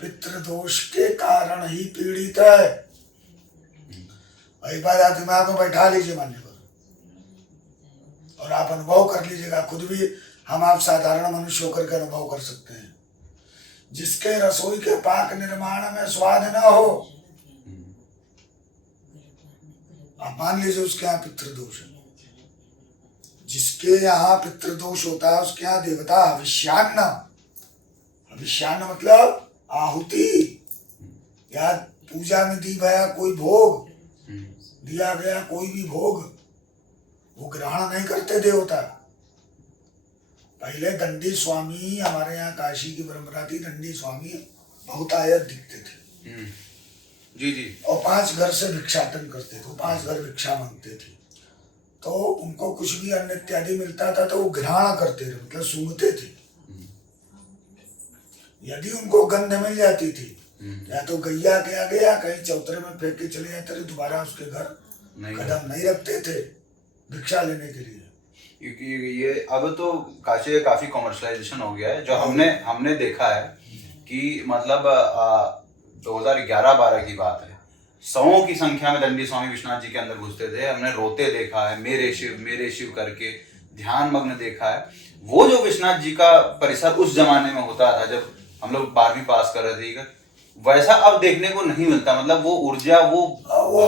पितृदोष के कारण ही पीड़ित है। एक बार आप दिमाग में बैठा लीजिए मान्यवर, और आप अनुभव कर लीजिएगा खुद भी। हम आप साधारण मनुष्य होकर के अनुभव कर सकते हैं। जिसके रसोई के पाक निर्माण में स्वाद न हो, आप मान लीजिए उसके यहाँ पितृदोष है। जिसके यहाँ पितृदोष होता है उसके यहाँ देवता हविष्यान्न, हविष्यान्न मतलब आहुति या पूजा में दी गया कोई भोग, दिया गया कोई भी भोग, वो ग्रहण नहीं करते देवता। पहले दंडी स्वामी, हमारे यहाँ काशी की परंपरा थी, दंडी स्वामी बहुत आयत दिखते थे जी जी, और 5 घर से भिक्षाटन करते थे, 5 घर भिक्षा मांगते थे। तो उनको कुछ भी अन्न इत्यादि मिलता था तो वो ग्रहण करते थे, मतलब सूंघते थे। यदि उनको गंध मिल जाती थी, या तो गैया के आगे या कहीं चौतरे में फेंक के चले जाते थे, दोबारा उसके घर कदम नहीं रखते थे भिक्षा लेने के लिए। क्योंकि ये अब तो काफी कॉमर्शलाइजेशन हो गया है। जो हमने देखा है कि मतलब 2011-12 की बात है, 100 की संख्या में दंडी स्वामी विश्वनाथ जी के अंदर घुसते थे। हमने रोते देखा है, मेरे शिव करके ध्यान मग्न देखा है। वो जो विश्वनाथ जी का परिसर उस जमाने में होता था जब हम लोग 12वीं पास कर रहे थे, वैसा अब देखने को नहीं मिलता। मतलब वो ऊर्जा, वो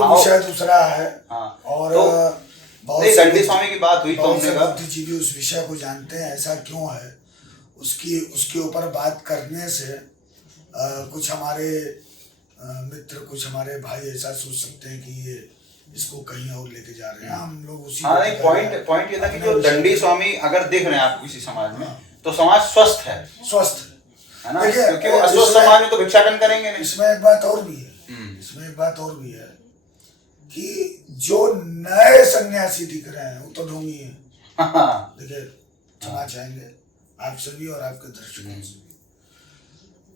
विषय दूसरा है। हाँ, और तो दंडी स्वामी की बात हुई तो हमने कहा बुद्धिजीवी उस विषय को जानते हैं ऐसा क्यों है। उसके ऊपर बात करने से कुछ हमारे मित्र, कुछ हमारे भाई ऐसा सोच सकते हैं कि ये इसको कहीं और लेके जा रहे हैं। हम लोग उसी पॉइंट ये था कि जो दंडी स्वामी अगर देख रहे हैं आप किसी समाज में, तो समाज स्वस्थ है ना, क्योंकि वो अस्वस्थ समाज में तो भिक्षाटन करेंगे नहीं। इसमें एक बात और भी है कि जो नए सन्यासी दिख रहे हैं वो तो ढोंगी है। देखिए, क्षमा चाहेंगे आप सभी और आपके दर्शकों से।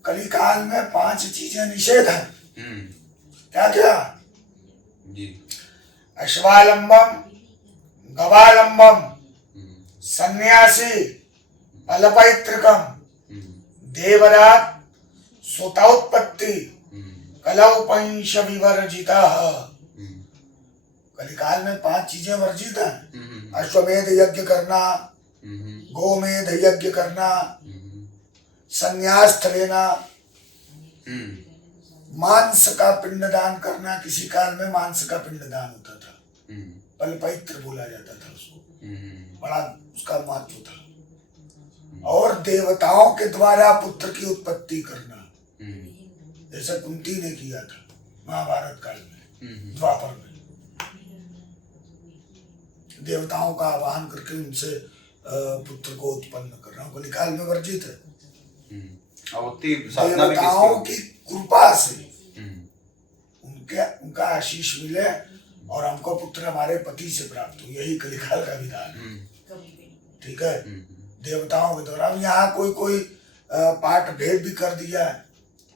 कलिकाल में 5 चीजें निषेध है। क्या जी? अश्वालंबम, गवालंबम, सन्यासी, अल्पैत्रिकम, देवरात, सुतोत्पत्ति, कलौपंश विवर्जिता। कलिकाल में 5 चीजें वर्जित हैं। अश्वमेध यज्ञ करना, गोमेध यज्ञ करना, संन्यास लेना, मांस का पिंडदान करना। किसी काल में मांस का पिंडदान होता था, अल्पैत्र बोला जाता था उसको। बड़ा उसका महत्व था। और देवताओं के द्वारा पुत्र की उत्पत्ति करना, जैसा कुंती ने किया था महाभारत काल में, द्वापर में, देवताओं का आवाहन करके उनसे पुत्र को उत्पन्न करना कलिकाल में वर्जित है। देवताओं की कृपा से उनका आशीष मिले और हमको पुत्र हमारे पति से प्राप्त हो, यही कलिकाल का विधान है। ठीक है, देवताओं के द्वारा। अब यहाँ कोई पाठ भेद भी कर दिया है,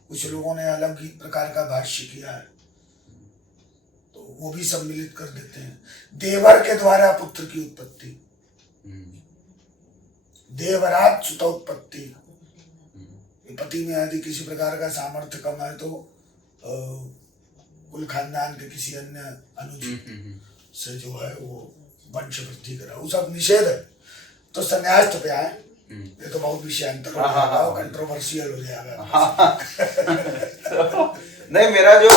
कुछ लोगों ने अलग ही प्रकार का भाष्य किया है, तो वो भी सम्मिलित कर देते हैं। देवर के द्वारा पुत्र की उत्पत्ति, देवराज सुत उत्पत्ति। पति में यदि किसी प्रकार का सामर्थ्य कम है तो कुल खानदान के किसी अन्य अनुज से जो है वो वंश वृद्धि करा, वो सब निषेध है। तो संन्यास पे आए, ये तो बहुत विषयांतर हो जाएगा, कंट्रोवर्शियल हो जाएगा। नहीं, मेरा जो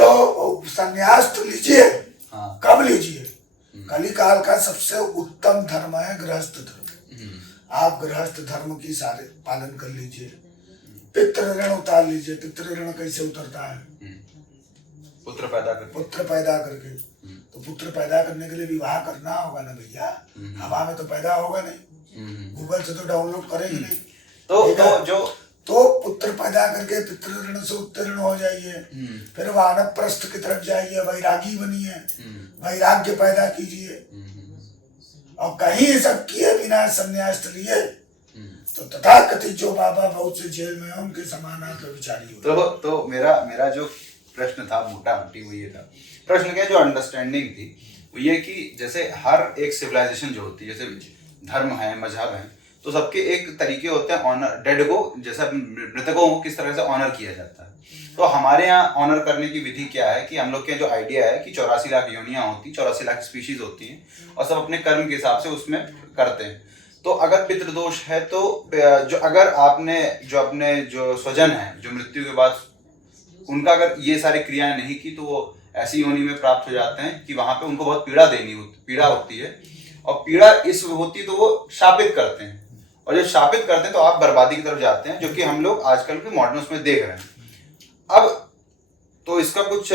तो संन्यास तो लीजिए, कब लीजिए? कलिकाल का सबसे उत्तम धर्म है गृहस्थ धर्म। आप गृहस्थ धर्म की सारे पालन कर लीजिए, पितृ ऋण उतार लीजिए। पितृ ऋण कैसे उतरता है? पुत्र पैदा करके। तो पुत्र पैदा करने के लिए विवाह करना होगा ना भैया, हवा में तो पैदा होगा नहीं, गूगल से तो डाउनलोड करेंगे नहीं। तो पुत्र पैदा करके पितृ ऋण से उत्तीर्ण हो जाइए, फिर वानप्रस्थ की तरफ जाइए, वैरागी बनिए, वैराग्य पैदा कीजिए। और कहीं सब किए बिना संन्यास लिए तो तथाकथित जो बाबा बहुत से जेल में है उनके समानार्थ विचारी हो। तो मेरा जो प्रश्न था मोटा मोटी वो ये था, प्रश्न क्या जो अंडरस्टैंडिंग थी वो ये कि जैसे हर एक सिविलाइजेशन जो होती है, जैसे धर्म है, मजहब है, तो सबके एक तरीके होते हैं ऑनर, डेड को जैसे मृतकों को किस तरह से ऑनर किया जाता है। तो हमारे यहाँ ऑनर करने की विधि क्या है कि हम लोग के जो आइडिया है कि 84 लाख योनियां होती, 84 लाख स्पीशीज होती हैं और सब अपने कर्म के हिसाब से उसमें करते हैं। तो अगर पितृदोष है तो जो अगर आपने जो अपने जो स्वजन है जो मृत्यु के बाद उनका अगर ये सारी क्रियाएं नहीं की तो वो ऐसी योनि में प्राप्त हो जाते हैं कि वहां पे उनको बहुत पीड़ा होती है, और पीड़ा इस होती तो वो शापित करते हैं, और जब शापित करते हैं तो आप बर्बादी की तरफ जाते हैं, जो कि हम लोग आजकल के मॉडर्न उसमें देख रहे हैं। अब तो इसका कुछ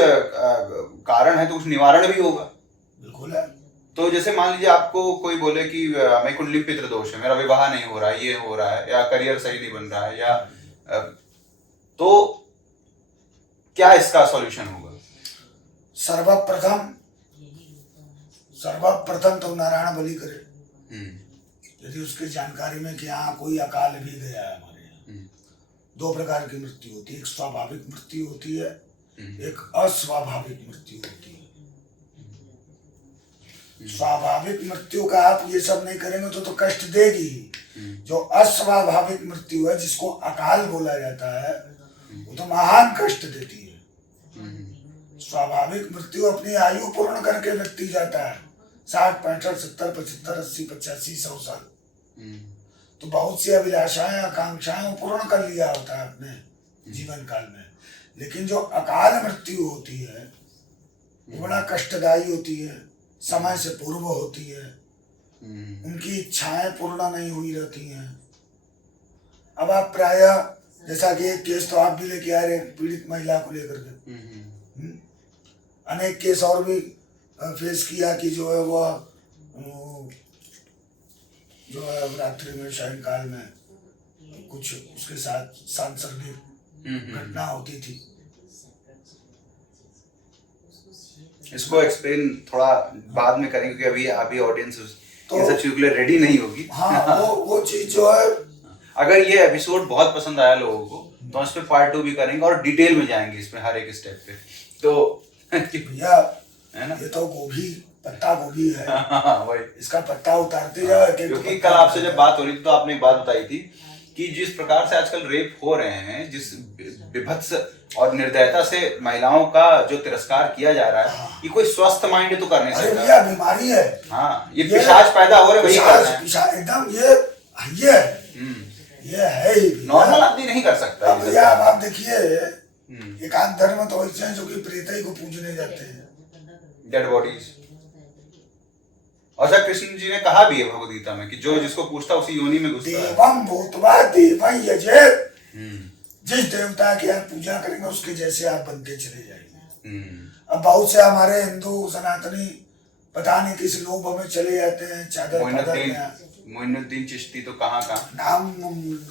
कारण है तो कुछ निवारण भी होगा। बिल्कुल है। तो जैसे मान लीजिए आपको कोई बोले कि मैं कुंडली पितृदोष है, मेरा विवाह नहीं हो रहा है, ये हो रहा है, या करियर सही नहीं बन रहा है, या तो क्या इसका सॉल्यूशन होगा? सर्वप्रथम तो नारायण बलि करे। यदि उसकी जानकारी में कि यहाँ कोई अकाल भी गया है हमारे यहाँ। दो प्रकार की मृत्यु होती है, एक स्वाभाविक मृत्यु होती है, एक अस्वाभाविक मृत्यु होती है। स्वाभाविक मृत्यु का आप ये सब नहीं करेंगे तो कष्ट देगी। जो अस्वाभाविक मृत्यु है जिसको अकाल बोला जाता है वो तो महान कष्ट देती है। स्वाभाविक मृत्यु अपनी आयु पूर्ण करके व्यक्ति जाता है, 60, 65, 70, 75, 80, 85, 100 साल। तो बहुत सी अभिलाषाएं आकांक्षाएं पूर्ण कर लिया होता है अपने जीवन काल में। लेकिन जो अकाल मृत्यु होती है वो बड़ा कष्टदायी होती है, समय से पूर्व होती है, उनकी इच्छाएं पूर्ण नहीं हुई रहती हैं। अब आप प्रायः जैसा कि एक केस तो आप भी लेके आ रहे पीड़ित महिला को लेकर के, अनेक केस और भी फेस किया कि जो है वह जो है रात्रि में शयन काल में कुछ उसके साथ सांसर्गिक घटना होती थी। इसको एक्सप्लेन थोड़ा बाद में करेंगे क्योंकि अभी ऑडियंस तो इन सब चीजों के लिए रेडी नहीं होगी। हाँ, वो चीज जो है, अगर ये एपिसोड बहुत पसंद आया लोगों को तो इस पे पार्ट 2 भी करेंगे और डिटेल में जाएंगे इसमें हर एक स्टेप पे। तो भैया है ना, ये तो गोभी, पत्ता गोभी है। वही इसका पत्ता उतारते जाओ। क्योंकि कल आपसे जब बात हो रही थी तो आपने एक बात बताई थी कि जिस प्रकार से आजकल रेप हो रहे हैं, जिस विभत्स और निर्दयता से महिलाओं का जो तिरस्कार किया जा रहा है, ये कोई स्वस्थ माइंड तो कर नहीं सकता। भैया बीमारी है। हाँ, ये पिशाच पैदा हो रहे, वही कर रहे हैं एकदम। ये है ही, नॉर्मल आदमी नहीं कर सकता। भैया अब आप देखिए, एकांत धर्म तो ऐसे हैं जो कि प्रेत को पूजने जाते हैं, डेड बॉडीज। और सर कृष्ण जी ने कहा भी है भगवद गीता में कि जो जिसको पूछता उसी योनि में घुसता है। देवम भूतवा देवं यजेत, हम्म, जिस देवता की आप पूजा करेंगे उसके जैसे आप बनते चले जाएंगे। हम्म। अब बहुत से हमारे हिंदू सनातनी पता नहीं किस लोभ में चले जाते हैं, चादर फादर में। मोइनुद्दीन चिश्ती तो कहाँ नाम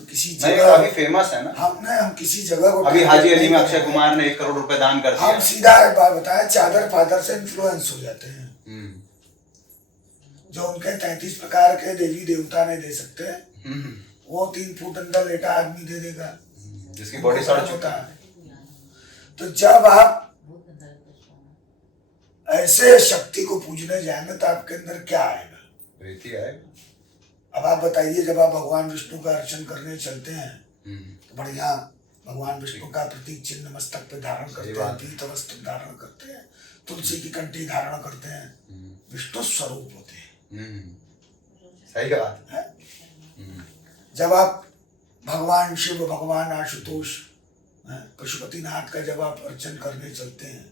किसी नहीं, जगह अभी फेमस है ना। हम किसी जगह को अभी हाजी अली में अक्षय कुमार ने 1 करोड़ रुपए दान कर दिया। हम सीधा एक बात बताएं, चादर फादर से इन्फ्लुएंस हो जाते हैं। जो उनके 33 प्रकार के देवी देवता नहीं दे सकते, वो 3 फुट अंदर लेटा आदमी दे देगा, जिसकी बॉडी सड़ चुका है। तो जब आप ऐसे शक्ति को पूजने जाएंगे तो आपके अंदर क्या आएगा? प्रीति आएगा। अब आप बताइए, जब आप भगवान विष्णु का अर्चन करने चलते हैं तो बढ़िया भगवान विष्णु का प्रतीक चिन्ह मस्तक पे धारण करते हैं, पीत वस्त्र धारण करते हैं, तुलसी की कंठी धारण करते हैं, विष्णु स्वरूप होते हैं। सही बात है। जब आप भगवान शिव, भगवान आशुतोष, पशुपतिनाथ का जब आप अर्चन करने चलते हैं,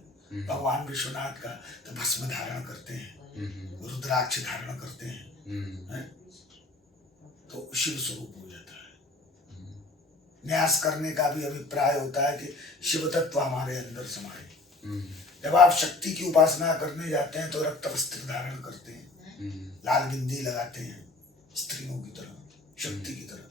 भगवान विश्वनाथ का, तो भस्म धारण करते हैं, रुद्राक्ष धारण करते हैं, तो शिव स्वरूप हो जाता है। न्यास करने का भी अभिप्राय होता है कि शिव तत्व हमारे अंदर समाये। जब आप शक्ति की उपासना करने जाते हैं तो रक्त वस्त्र धारण करते हैं, लाल बिंदी लगाते हैं, स्त्रियों की तरह, शक्ति की तरह।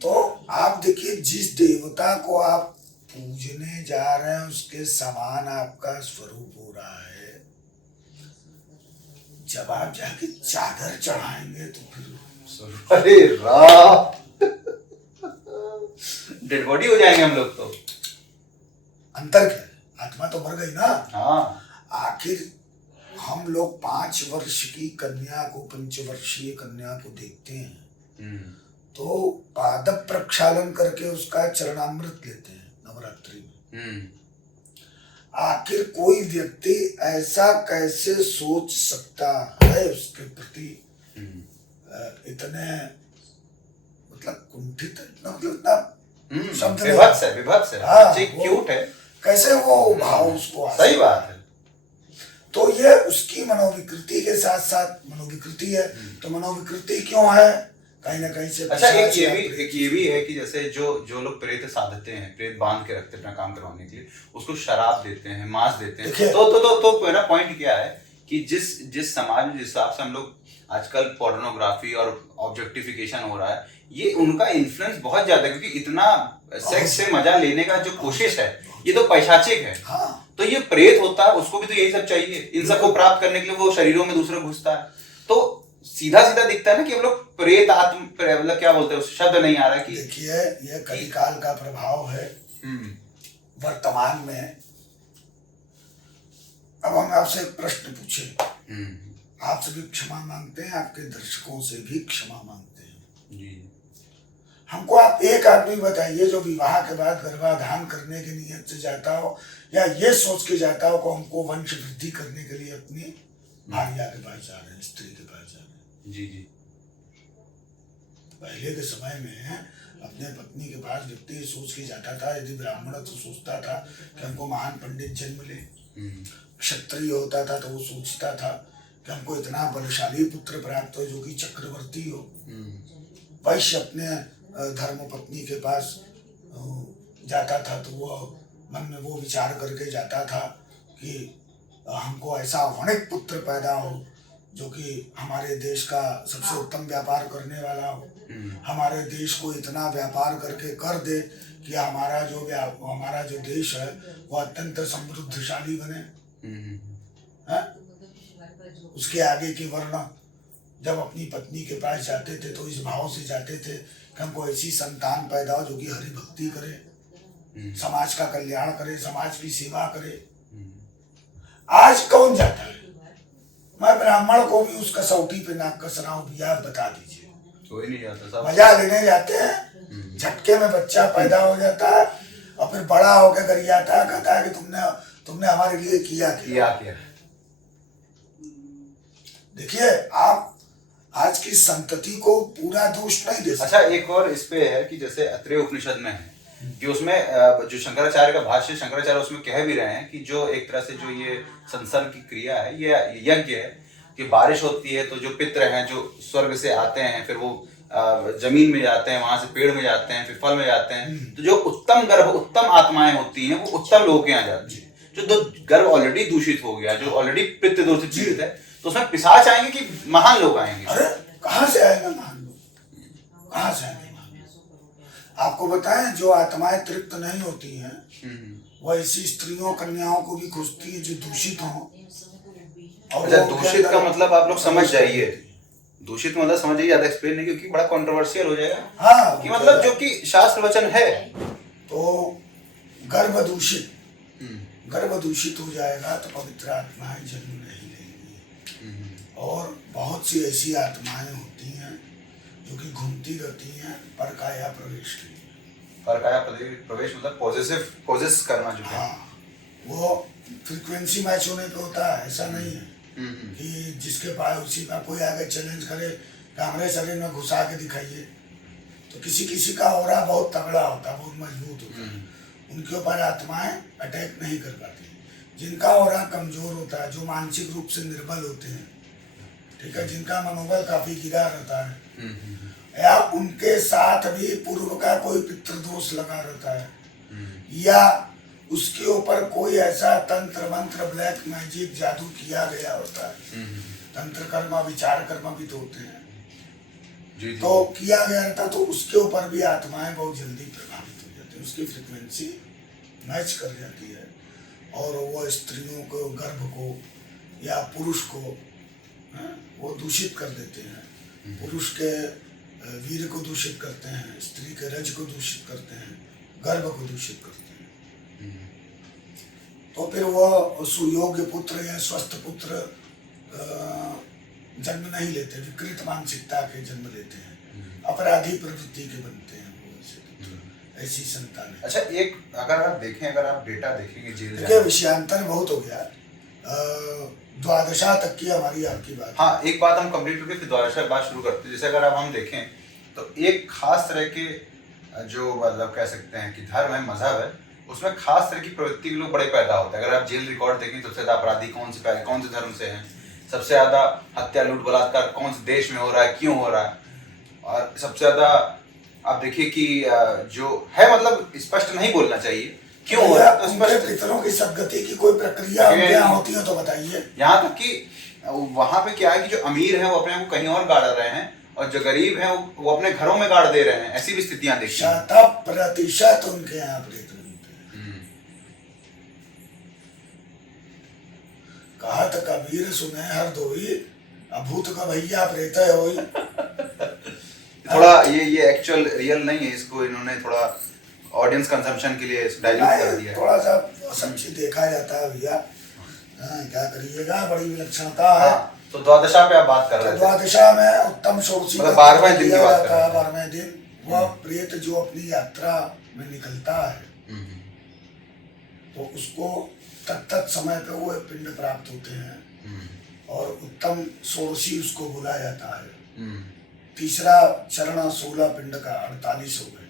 तो आप देखिए, जिस देवता को आप पूजने जा रहे हैं उसके समान आपका स्वरूप हो रहा है। जब आप जाके चादर चढ़ाएंगे तो फिर अरे राम, डेड बॉडी हो जाएंगे हम लोग। तो अंतर क्या है? आत्मा तो मर गई ना। हाँ। आखिर हम लोग 5 वर्ष की कन्या को, 5 वर्षीय कन्या को देखते हैं तो पाद प्रक्षालन करके उसका चरणामृत लेते हैं नवरात्रि में। आखिर कोई व्यक्ति ऐसा कैसे सोच सकता है उसके प्रति इतने मतलब कुंठित, मतलब शब्द विभत्स है, विभत्स है। बच्चे क्यूट है, कैसे वो भाव उसको सही बात है। तो ये उसकी मनोविकृति के साथ साथ मनोविकृति है। तो मनोविकृति क्यों है? कहीं ना कहीं से। अच्छा, एक ये भी है कि जैसे जो लोग प्रेत साधते हैं, प्रेत बांध के रखते हैं अपना काम करवाने के लिए, उसको शराब देते हैं, मांस देते हैं। तो मेरा पॉइंट क्या है कि जिस समाज में जिस हिसाब से हम लोग आजकल पोर्नोग्राफी और ऑब्जेक्टिफिकेशन हो रहा है, ये उनका इन्फ्लुएंस बहुत ज्यादा है, क्योंकि इतना सेक्स से मजा लेने का जो कोशिश है ये तो पैशाचिक है। हाँ। तो ये प्रेत होता है, उसको भी तो यही सब चाहिए। इन सबको प्राप्त करने के लिए वो शरीरों में दूसरे घुसता है। तो सीधा सीधा दिखता है ना कि हम लोग प्रेत आत्म, मतलब क्या बोलते हैं, उस शब्द नहीं आ रहा कि देखिए, ये कलिकाल का प्रभाव है वर्तमान में। अब हम आपसे एक प्रश्न पूछे, आपसे भी क्षमा मांगते हैं, आपके दर्शकों से भी क्षमा मांगते हैं जी। हमको आप एक आदमी बताइए जो विवाह के बाद गर्भाधान करने की नियत से जाता हो, या ये सोच के जाता हो कि हमको वंश वृद्धि करने के लिए अपनी भार्या के पास जा रहे हैं, स्त्री के पास जा रहे हैं। जी जी। पहले के समय में अपने पत्नी के पास व्यक्ति सोच के जाता था, यदि ब्राह्मण तो सोचता था कि हमको महान पंडित जन्म ले, क्षत्रिय होता था तो वो सोचता था कि हमको इतना बलशाली पुत्र प्राप्त हो जो कि चक्रवर्ती हो। वैश्य अपने धर्म पत्नी के पास जाता था तो वो मन में वो विचार करके जाता था कि हमको ऐसा वणिक पुत्र पैदा हो जो कि हमारे देश का सबसे उत्तम व्यापार करने वाला हो, हमारे देश को इतना व्यापार करके कर दे कि हमारा जो देश है वो अत्यंत समृद्धशाली बने। उसके आगे के वर्ण जब अपनी पत्नी के पास जाते थे तो इस भाव से जाते थे कि हमको ऐसी संतान पैदा हो जो कि हरि भक्ति करे, समाज का कल्याण करे, समाज की सेवा करे। आज कौन जाता है? मैं ब्राह्मण को भी उस कसौटी पे नाक कस रहा हूँ भैया, बता दीजिए। कोई नहीं जाता, सब मजा लेने जाते हैं, झटके में बच्चा पैदा हो जाता है और फिर बड़ा होकर गरियाता है, कहता है कि तुमने हमारे लिए किया क्या। देखिए, आप आज की संतति को पूरा दोष नहीं दे सकते। अच्छा, एक और इस पे है कि जैसे अत्रेय उपनिषद में है कि उसमें जो शंकराचार्य का भाष्य, शंकराचार्य उसमें कह भी रहे हैं कि जो एक तरह से जो ये संसर्ग की क्रिया है, ये यज्ञ है कि बारिश होती है तो जो पित्र हैं जो स्वर्ग से आते हैं फिर वो जमीन में जाते हैं, वहां से पेड़ में जाते हैं, फिर फल में जाते हैं, तो जो उत्तम गर्भ उत्तम आत्माएं होती हैं वो उत्तम लोग के यहाँ जाती है। जो गर्भ ऑलरेडी दूषित हो गया, जो ऑलरेडी पित्त दोष से पीड़ित है, तो उसमें पिशाच आएंगे कि महान लोग आएंगे? अरे कहाँ से आएंगे महान लोग, कहाँ से आएंगे महान लोग? आपको बताएं, जो आत्माएं तृप्त नहीं होती हैं वह ऐसी स्त्रियों कन्याओं को भी खोजती है जो दूषित हों। अच्छा, दूषित का मतलब आप लोग समझ जाइए, दूषित मतलब समझ जाइए, ज्यादा एक्सप्लेन नहीं क्योंकि बड़ा कंट्रोवर्शियल हो जाएगा। हाँ, कि मतलब जो कि शास्त्र वचन है तो गर्भ दूषित, गर्भ दूषित हो जाएगा तो पवित्र आत्माएं जन्म नहीं लेंगी। और बहुत सी ऐसी आत्माएं होती हैं जो कि घूमती रहती हैं परकाया प्रवेश के लिए। परकाया प्रवेश मतलब पॉजेस करना जो है। हाँ, वो फ्रीक्वेंसी मैच होने पे होता है, ऐसा नहीं है कि जिसके पास उसी का कोई आगे चैलेंज करे कि हमारे शरीर में घुसा के दिखाइए, तो किसी किसी का ऑरा बहुत तगड़ा होता है, बहुत मजबूत होता है, उनके ऊपर आत्माएं अटैक नहीं कर पाती। जिनका ऑरा कमजोर होता है, जो मानसिक रूप से निर्बल होते हैं, ठीक है, जिनका मनोबल काफी गिरा रहता है, या उनके साथ भी पूर्व का कोई पितृदोष लगा रहता है, या उसके ऊपर कोई ऐसा तंत्र मंत्र ब्लैक मैजिक जादू किया गया होता है, तंत्र कर्म विचार कर्म भी तो होते हैं, तो किया गया रहता, तो उसके ऊपर भी आत्माएं बहुत जल्दी प्रभावित हो जाती है, उसकी फ्रिक्वेंसी मैच कर जाती है और वो स्त्रियों को, गर्भ को या पुरुष को वो दूषित कर देते हैं। पुरुष के वीर को दूषित करते हैं, स्त्री के रज को दूषित करते हैं, गर्भ को दूषित करते हैं। तो फिर वो सुयोग्य पुत्र या स्वस्थ पुत्र जन्म नहीं लेते, विकृत मानसिकता के जन्म लेते हैं, अपराधी प्रवृत्ति के बनते हैं वो ऐसे पुत्र, ऐसी संतान। अच्छा, एक अगर आप देखें, अगर आप डेटा देखेंगे जेल, देखिए विषयांतर बहुत हो गया, द्वादशा तक की हमारी आपकी बात। हाँ, एक बात हम कंप्लीट करके फिर द्वादशा बात शुरू करते हैं। जैसे अगर अब हम देखें तो एक खास तरह के जो मतलब कह सकते हैं कि धर्म है, मजहब है, उसमें खास तरह की प्रवृत्ति के लोग बड़े पैदा होते हैं। अगर आप जेल रिकॉर्ड देखें, सबसे ज्यादा अपराधी कौन से धर्म से हैं, सबसे ज्यादा हत्या लूट बलात्कार कौन से देश में हो रहा है, क्यों हो रहा है, और सबसे ज्यादा आप देखिए कि जो है, मतलब स्पष्ट नहीं बोलना चाहिए क्यों हो रहा है, तो स्पष्ट पितरों की सद्गति की कोई प्रक्रिया क्या होती है तो बताइए। यहाँ तक कि वहां पे क्या है कि जो अमीर है वो अपने को कहीं और गाड़ रहे हैं और जो गरीब है वो अपने घरों में गाड़ दे रहे हैं, ऐसी भी स्थितियां देखी हैं। 100% उनके यहाँ प्रेत बनते हैं। कहा तो कबीर सुने हर दोई, अभूत का भैया प्रेत है होई। थोड़ा ये एक्चुअल रियल नहीं है, इसको इन्होंने थोड़ा ऑडियंस कंजम्पशन के लिए डाइल्यूट कर दिया है। थोड़ा सा सच्ची देखा जाता है भैया, क्या करिएगा, बड़ी विलक्षणता है। तो द्वादशा पे आप बात कर रहे थे। द्वादशा में उत्तम षोडशी मतलब 12वें दिन की बात कर रहे हैं। 12वें दिन वह प्रेत जो अपनी यात्रा में निकलता है, तो उसको तत्त समय पे वो पिंड प्राप्त होते हैं और उत्तम षोडशी उसको बुलाया जाता है। तीसरा चरण 16 पिंड का 48 हो गए,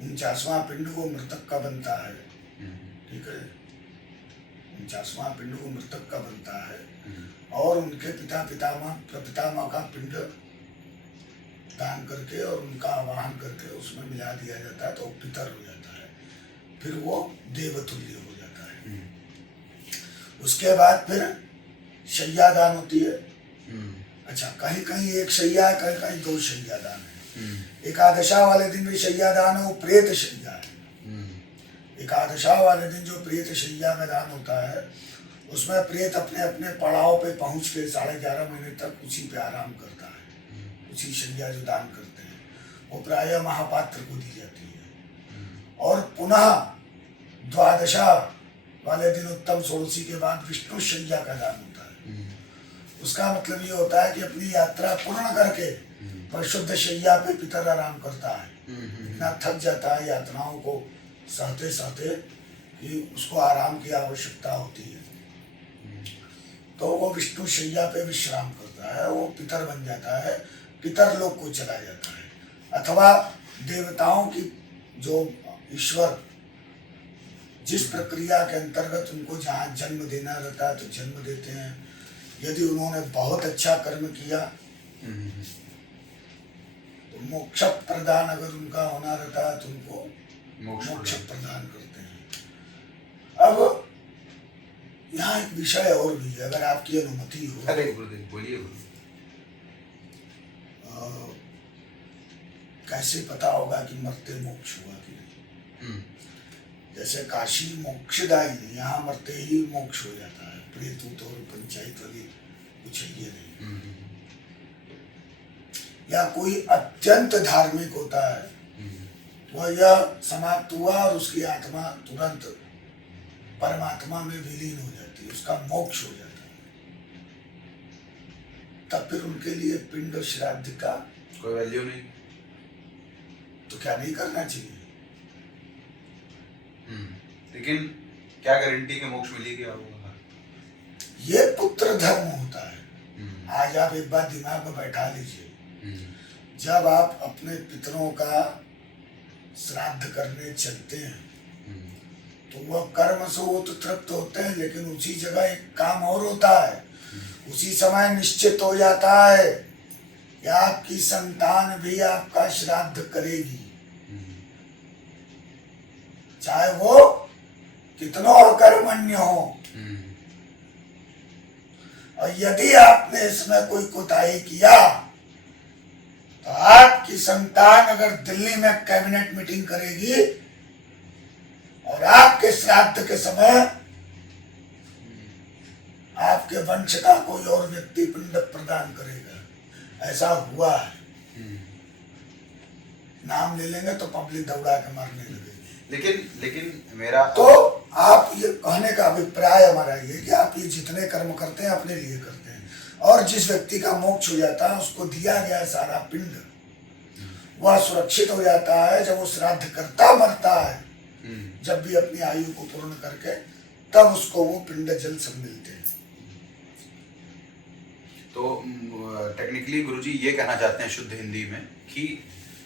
49वां पिंड वो मृतक का बनता है, ठीक है, 49वां पिंड वो मृतक का बनता है और उनके पितामह का पिंड दान करके और उनका आवाहन करके उसमें मिला दिया जाता है, तो पितर हो जाता है, फिर वो देवतुल्य हो जाता है। उसके बाद फिर शैया दान होती है। अच्छा, कहीं कहीं एक शैया है, कहीं कहीं 2 शैया दान है। एकादशा वाले दिन भी शैया दान है, वो प्रेत शैया है। एकादशा वाले दिन जो प्रेत शैया का दान होता है, उसमें प्रेत अपने अपने पड़ाव पे पहुंच के 11.5 महीने तक उसी पे आराम करता है। उसी शैया जो दान करते हैं वो प्रायः महापात्र को दी जाती है। और पुनः द्वादशा वाले दिन उत्तम षोडशी के बाद विष्णु शैया का दान होता है। उसका मतलब ये होता है कि अपनी यात्रा पूर्ण करके परिशुद्ध शैया पे पितर आराम करता है। इतना थक जाता है यात्राओं को सहते सहते कि उसको आराम की आवश्यकता होती है, तो वो विष्णु शैया पे विश्राम करता है, वो पितर बन जाता है, पितर लोक को चला जाता है। अथवा देवताओं की जो ईश्वर जिस प्रक्रिया के अंतर्गत उनको जहाँ जन्म देना रहता है तो जन्म देते हैं, यदि उन्होंने बहुत अच्छा कर्म किया तो मोक्ष प्रदान अगर उनका होना रहता है तो उनको मोक्ष प्रदान करते हैं। अब यहाँ एक विषय और भी है, अगर आपकी अनुमति हो। अरे गुरुदेव बोलिए। कैसे पता होगा कि मरते मोक्ष हुआ कि नहीं? जैसे काशी मोक्षदायी नहीं, यहाँ मरते ही मोक्ष हो जाता है, प्रेतूत और पंचायत वाली कुछ ये नहीं। या कोई अत्यंत धार्मिक होता है, वह यह समाप्त हुआ और उसकी आत्मा तुरंत परमात्मा में विलीन हो जाती है, उसका मोक्ष हो जाता है। तब फिर उनके लिए पिंड श्राद्ध का कोई वैल्यू नहीं, तो क्या नहीं करना चाहिए? लेकिन क्या गारंटी के मोक्ष मिलेगा? ये पुत्र धर्म होता है। आज आप एक बात दिमाग में बैठा लीजिए, जब आप अपने पितरों का श्राद्ध करने चलते हैं तो वह कर्म से वो तो तृप्त होते हैं, लेकिन उसी जगह एक काम और होता है। उसी समय निश्चित हो जाता है कि आपकी संतान भी आपका श्राद्ध करेगी, चाहे वो कितना और कर्मण्य हो। और यदि आपने इसमें कोई कोताही किया तो आपकी संतान अगर दिल्ली में कैबिनेट मीटिंग करेगी और आपके श्राद्ध के समय आपके वंश का कोई और व्यक्ति पिंड प्रदान करेगा। ऐसा हुआ है, नाम ले लेंगे तो पब्लिक दौड़ा के मारने लगेगी। लेकिन मेरा तो आप ये कहने का अभिप्राय हमारा ये कि आप ये जितने कर्म करते हैं अपने लिए करते हैं, और जिस व्यक्ति का मोक्ष हो जाता है उसको दिया गया सारा पिंड वह सुरक्षित हो जाता है। जब वो श्राद्ध करता मरता है, जब भी अपनी आयु को पूर्ण करके, तब उसको वो पिंड जल सब मिलते हैं। तो टेक्निकली गुरुजी ये कहना चाहते हैं शुद्ध हिंदी में कि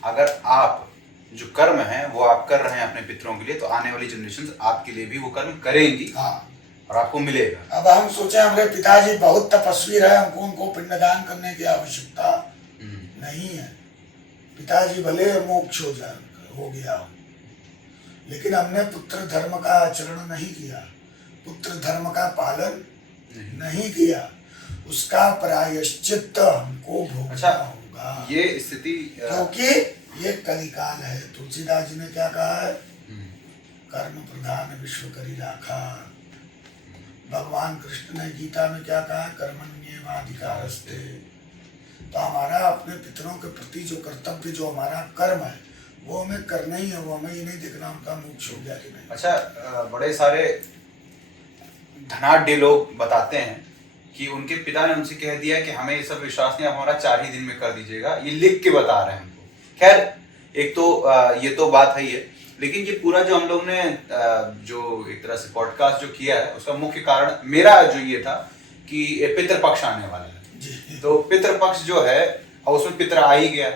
अगर आप जो कर्म है वो आप कर रहे हैं अपने पितरों के लिए, तो आने वाली जनरेशन आपके लिए भी वो कर्म करेंगी। हाँ, और आपको मिलेगा। अब हम सोचे हमारे पिताजी बहुत तपस्वी रहे, हमको उनको पिंडदान करने की आवश्यकता नहीं है। पिताजी भले मोक्ष हो गया हो, लेकिन हमने पुत्र धर्म का आचरण नहीं किया, पुत्र धर्म का पालन नहीं किया, उसका प्रायश्चित हमको भोगना होगा। ये स्थिति क्योंकि ये कलिकाल है। तुलसीदास जी ने क्या कहा है? कर्म प्रधान विश्व करी राखा। भगवान कृष्ण ने गीता में क्या कहा? कर्मण्येवाधिकारस्ते। तो हमारा अपने पितरों के प्रति जो कर्तव्य, जो हमारा कर्म है, वो हमें करना ही है। वो हमें ये नहीं देखना उनका मोक्ष हो गया कि नहीं। अच्छा, बड़े सारे धनाढ्य लोग बताते हैं कि उनके पिता ने उनसे कह दिया कि हमें ये सब विश्वास नहीं, आप हमारा 4 ही दिन में कर दीजिएगा, ये लिख के बता रहे हैं हमको। खैर, एक तो ये तो बात है ही है, लेकिन ये पूरा जो हम लोग ने जो एक तरह से पॉडकास्ट जो किया है, उसका मुख्य कारण मेरा जो ये था कि पितृपक्ष आने वाला है। तो पितृपक्ष जो है, और उसमें पितर आ ही गया,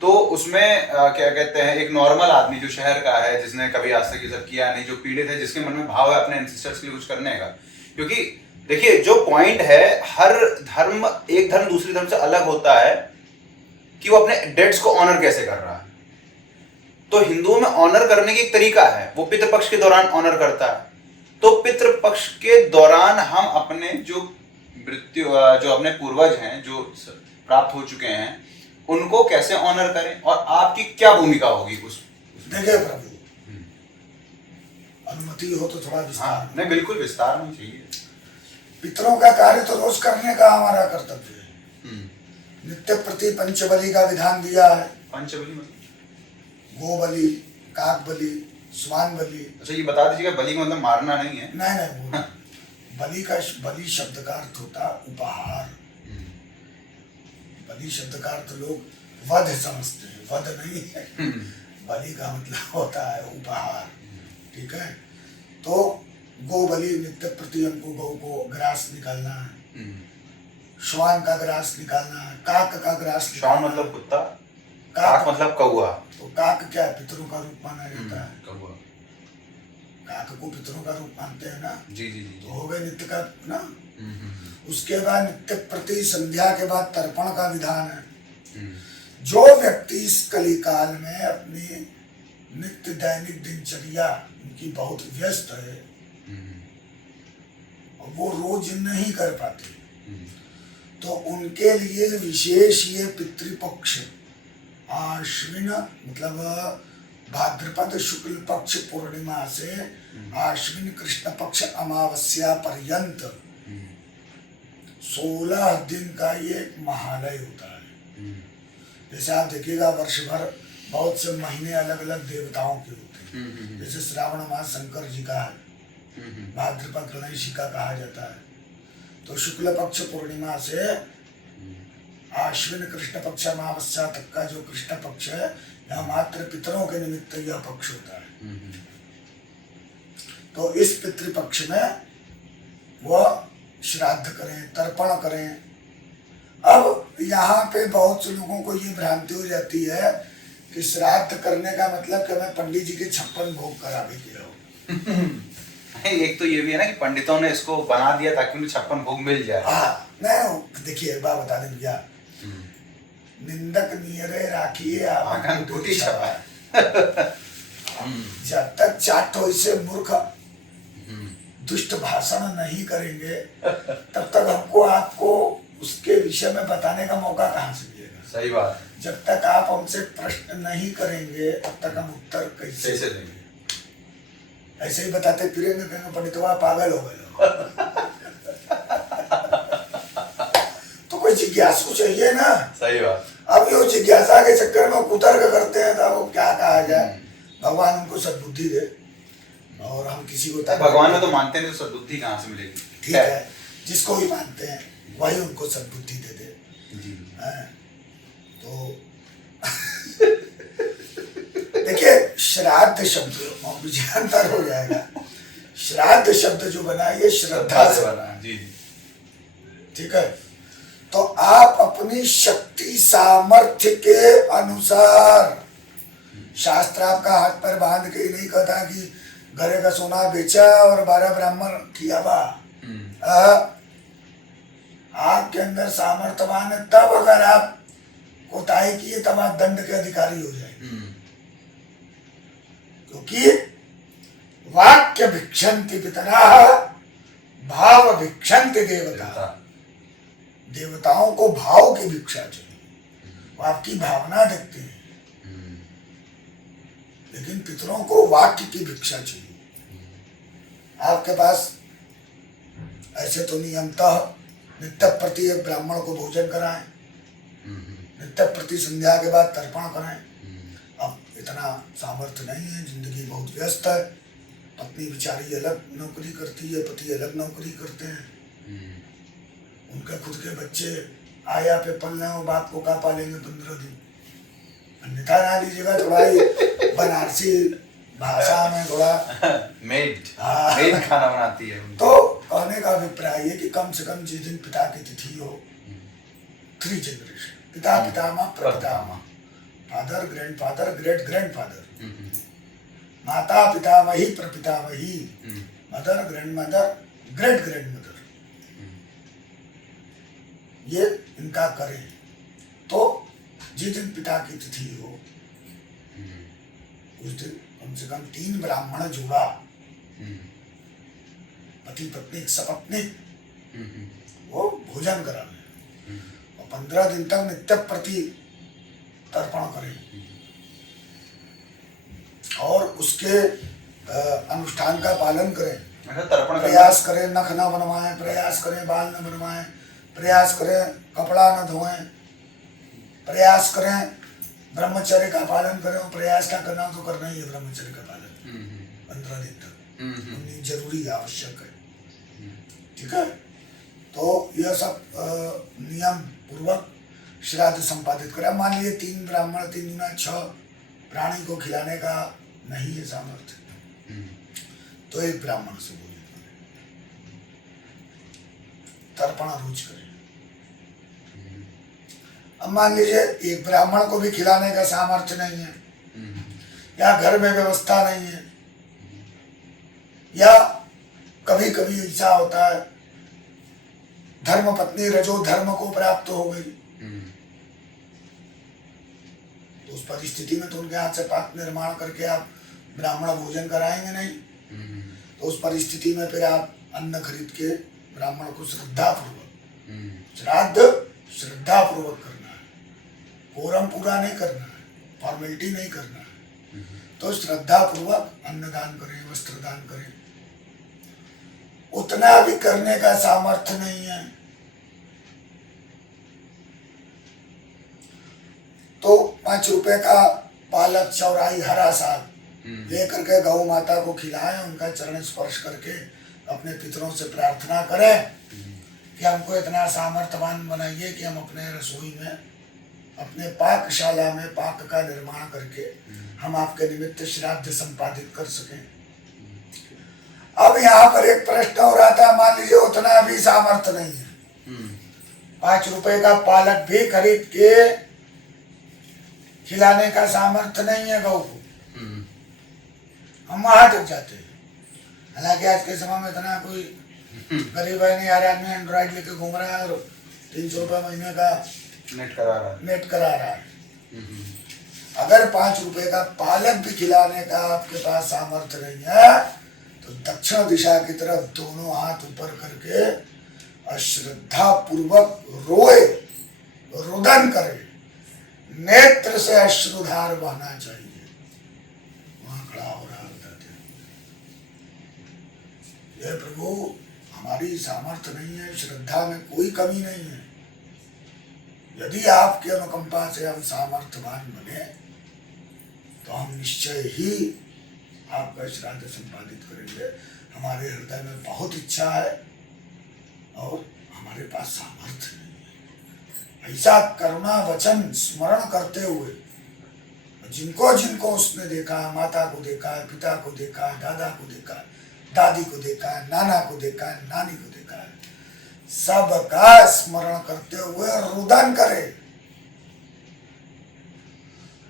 तो उसमें क्या कहते हैं, एक नॉर्मल आदमी जो शहर का है, जिसने कभी आज तक ये सब किया नहीं, जो पीड़ित है, जिसके मन में भाव है अपने एंसेस्टर्स के लिए कुछ करने का, क्योंकि देखिए जो पॉइंट है, हर धर्म, एक धर्म दूसरे धर्म से अलग होता है कि वो अपने डेड्स को ऑनर कैसे कर रहा है। तो हिंदुओं में ऑनर करने की एक तरीका है, वो पितृपक्ष के दौरान ऑनर करता है। तो पितृपक्ष के दौरान हम अपने जो मृत्यु, जो अपने पूर्वज हैं, जो प्राप्त हो चुके हैं, उनको कैसे ऑनर करें, और आपकी क्या भूमिका होगी उस देखिए प्रभु, अनुमति हो तो थोड़ा विस्तार। नहीं, बिल्कुल विस्तार में चाहिए। पितरों का कार्य तो रोज करने का हमारा कर्तव्य है। नित्य प्रति पंचबलि का विधान दिया है। पंचबलि मतलब गो बलि, काक बलि, स्वान बलि। अच्छा, ये बता दीजिएगा, बलि का मतलब मारना नहीं है? नहीं वो बलि शब्द का अर्थ होता उपहार। बलि शब्द का अर्थ लोग वध समझते हैं, वध नहीं है। बलि का मतलब होता है उपहार, ठीक है। तो गो बलि, नित्य प्रति हमको गौ को ग्रास निकालना है, श्वान का ग्रास निकालना है, काक का ग्रास। श्वान मतलब कुत्ता, काक मतलब कौआ। तो काक क्या है? पितरों का रूप माना जाता है। कौआ, काक को पितरों का रूप मानते हैं ना। जी जी जी। तो हो गए नित्य का ना, उसके बाद नित्य प्रति संध्या के बाद तर्पण का विधान है। जो व्यक्ति इस कलिकाल में अपनी नित्य दैनिक दिनचर्या उनकी बहुत व्यस्त है और वो रोज नहीं कर पाते, तो उनके लिए विशेष ये पितृपक्ष आश्विन मतलब भाद्रपद शुक्ल पक्ष पूर्णिमा से आश्विन कृष्ण पक्ष अमावस्या पर्यंत 16 दिन का ये एक महालय होता है। जैसे आप देखिएगा वर्ष भर बहुत से महीने अलग अलग देवताओं के होते हैं। जैसे श्रावण मास शंकर जी का है, भाद्रपद गणेश का कहा जाता है। तो शुक्ल पक्ष पूर्णिमा से आश्विन कृष्ण पक्ष अमावस्या तक का जो कृष्ण पक्ष है, यहाँ मात्र पितरों के निमित्त यह पक्ष होता है। तो इस पितृपक्ष में वह श्राद्ध करें, तर्पण करें। अब यहाँ पे बहुत से लोगों को ये भ्रांति हो जाती है कि श्राद्ध करने का मतलब कि मैं पंडित जी के 56 भोग करा भी दिया हो। एक तो ये भी है ना कि पंडितों ने इसको बना दिया ताकि उन्हें 56 भोग मिल जाए। हाँ, नहीं देखिए एक बात बता दें भैया, निंदक नियरे राखिए आंगन टूटी छपा। जब तक चाटो इसे मूर्ख दुष्ट भाषण नहीं करेंगे तब तक हमको आपको उसके विषय में बताने का मौका कहाँ से मिलेगा। सही बात है। जब तक आप हमसे प्रश्न नहीं करेंगे तब तक हम उत्तर कैसे देंगे। ऐसे ही बताते फिरेंगे, कहेंगे पंडितवा पागल हो गए। तो कोई जिज्ञासु चाहिए ना। सही बात। अब ये जिज्ञासा के चक्कर में कुतर्क करते हैं, तो वो क्या कहा जाए। भगवान उनको सद्बुद्धि दे, और हम किसी को भगवान में तो मानते हैं, तो सद्बुद्धि कहाँ से मिलेगी। ठीक है, जिसको भी मानते हैं वही उनको सद्बुद्धि दे दे जी। तो देखिए श्राद्ध शब्द अंतर हो जाएगा। श्राद्ध शब्द जो बना ये श्रद्धा से बना। जी। ठीक है, तो आप अपनी शक्ति सामर्थ्य के अनुसार, शास्त्र आपका हाथ पर बांध के नहीं कहता कि घरे का सोना बेचा और 12 ब्राह्मण किया बा। आपके अंदर सामर्थ्यवान है, तब अगर आप कोताही किए तब आप दंड के अधिकारी हो जाएंगे। क्योंकि वाक्य भिक्षन्ति पितराः भाव भिक्षन्ति देवता। देवताओं को भाव की भिक्षा चाहिए, वो आपकी भावना देखते हैं, लेकिन पितरों को वाक्य की भिक्षा चाहिए। आपके पास ऐसे तो नियमतः नित्य प्रति एक ब्राह्मण को भोजन कराएं, नित्य प्रति संध्या के बाद तर्पण करें। अब इतना सामर्थ्य नहीं है, जिंदगी बहुत व्यस्त है। पत्नी बेचारी अलग नौकरी करती है, पति अलग नौकरी करते हैं, उनके खुद के बच्चे आया पे पल रहे हो, बाप को कहाँ पालेंगे 15 दिन। अन्यथा ना लीजिएगा, थोड़ा ही बनारसी भाषा में थोड़ा मेड खाना बनाती है। तो कहने का अभिप्राय है कि कम से कम जिस दिन पिता की तिथि हो, 3 जनरेशन, पिता पितामह प्रपितामह, फादर ग्रैंडफादर ग्रेट ग्रैंडफादर, माता पितामही प्रपितामही, मदर ग्रैंडमदर ग्रेट ग्रैंडमदर, ये इनका करें। तो जिस दिन पिता की तिथि हो उस दिन कम से कम 3 ब्राह्मण जोड़ा, पति पत्नी सपत्नीक, वो भोजन करावे और 15 दिन तक नित्य प्रति तर्पण करें और उसके अनुष्ठान का पालन करें। प्रयास करें नख न बनवाएं, प्रयास करें बाल न बनवाएं, प्रयास करें कपड़ा न धोएं, प्रयास करें ब्रह्मचर्य का पालन करें। प्रयास क्या करना तो करना ही है ब्रह्मचर्य का पालन 15 दिन तक, जरूरी आवश्यक है। ठीक है, तो यह सब नियम पूर्वक श्राद्ध संपादित करें। मान लीजिए 3 ब्राह्मण 3 गुना 6 प्राणी को खिलाने का नहीं है सामर्थ्य, तो 1 ब्राह्मण से भोजन करें, तर्पण रोज करें। अब मान लीजिए 1 ब्राह्मण को भी खिलाने का सामर्थ्य नहीं है, या घर में व्यवस्था नहीं है, या कभी कभी ऐसा होता है धर्म पत्नी रजो धर्म को प्राप्त हो गई, तो उस परिस्थिति में तो उनके हाथ से पाक निर्माण करके आप ब्राह्मण भोजन कराएंगे नहीं। तो उस परिस्थिति में फिर आप अन्न खरीद के ब्राह्मण को श्रद्धा पूर्वक करना है, कोरम पूरा नहीं करना है, फॉर्मेलिटी नहीं करना है। तो श्रद्धा पूर्वक अन्नदान करें, वस्त्र दान करें। उतना भी करने का सामर्थ्य नहीं है तो 5 रुपए का पालक, चौराई, हरा साग लेकर के गौ माता को खिलाएं, उनका चरण स्पर्श करके अपने पितरों से प्रार्थना करें कि हमको इतना सामर्थ्यवान बनाइए कि हम अपने रसोई में, अपने पाकशाला में पाक का निर्माण करके हम आपके निमित्त श्राद्ध संपादित कर सकें। अब यहाँ पर एक प्रश्न हो रहा था, मान लीजिए उतना भी सामर्थ्य नहीं है, 5 रुपए का पालक भी खरीद के खिलाने का सामर्थ्य नहीं है गौ को, हम वहां तक जाते हैं। हालांकि आज के समय में इतना कोई गरीब है नहीं, यार आदमी एंड्रॉइड लेके घूम रहा है और 300 रुपये महीने का नेट करा रहा है। अगर 5 रुपए का पालक भी खिलाने का आपके पास सामर्थ्य नहीं है तो दक्षिण दिशा की तरफ दोनों हाथ ऊपर करके अश्रद्धा पूर्वक रोए, रुदन करे, नेत्र से अश्रुधार बहना चाहिए। वहां खड़ा हो रहा बताते, ये प्रभु हमारी सामर्थ्य नहीं है, श्रद्धा में कोई कमी नहीं है। यदि आपके अनुकंपा से हम सामर्थ्यवान बने तो हम निश्चय ही आपका श्राद्ध संपादित करेंगे। हमारे हृदय में बहुत इच्छा है और हमारे पास सामर्थ्य नहीं है। ऐसा करुणा वचन स्मरण करते हुए जिनको जिनको उसने देखा है, माता को देखा है, पिता को देखा है, दादा को देखा है, दादी को देखा है, नाना को देखा है, नानी को देखा है, सबका स्मरण करते हुए रुदन करे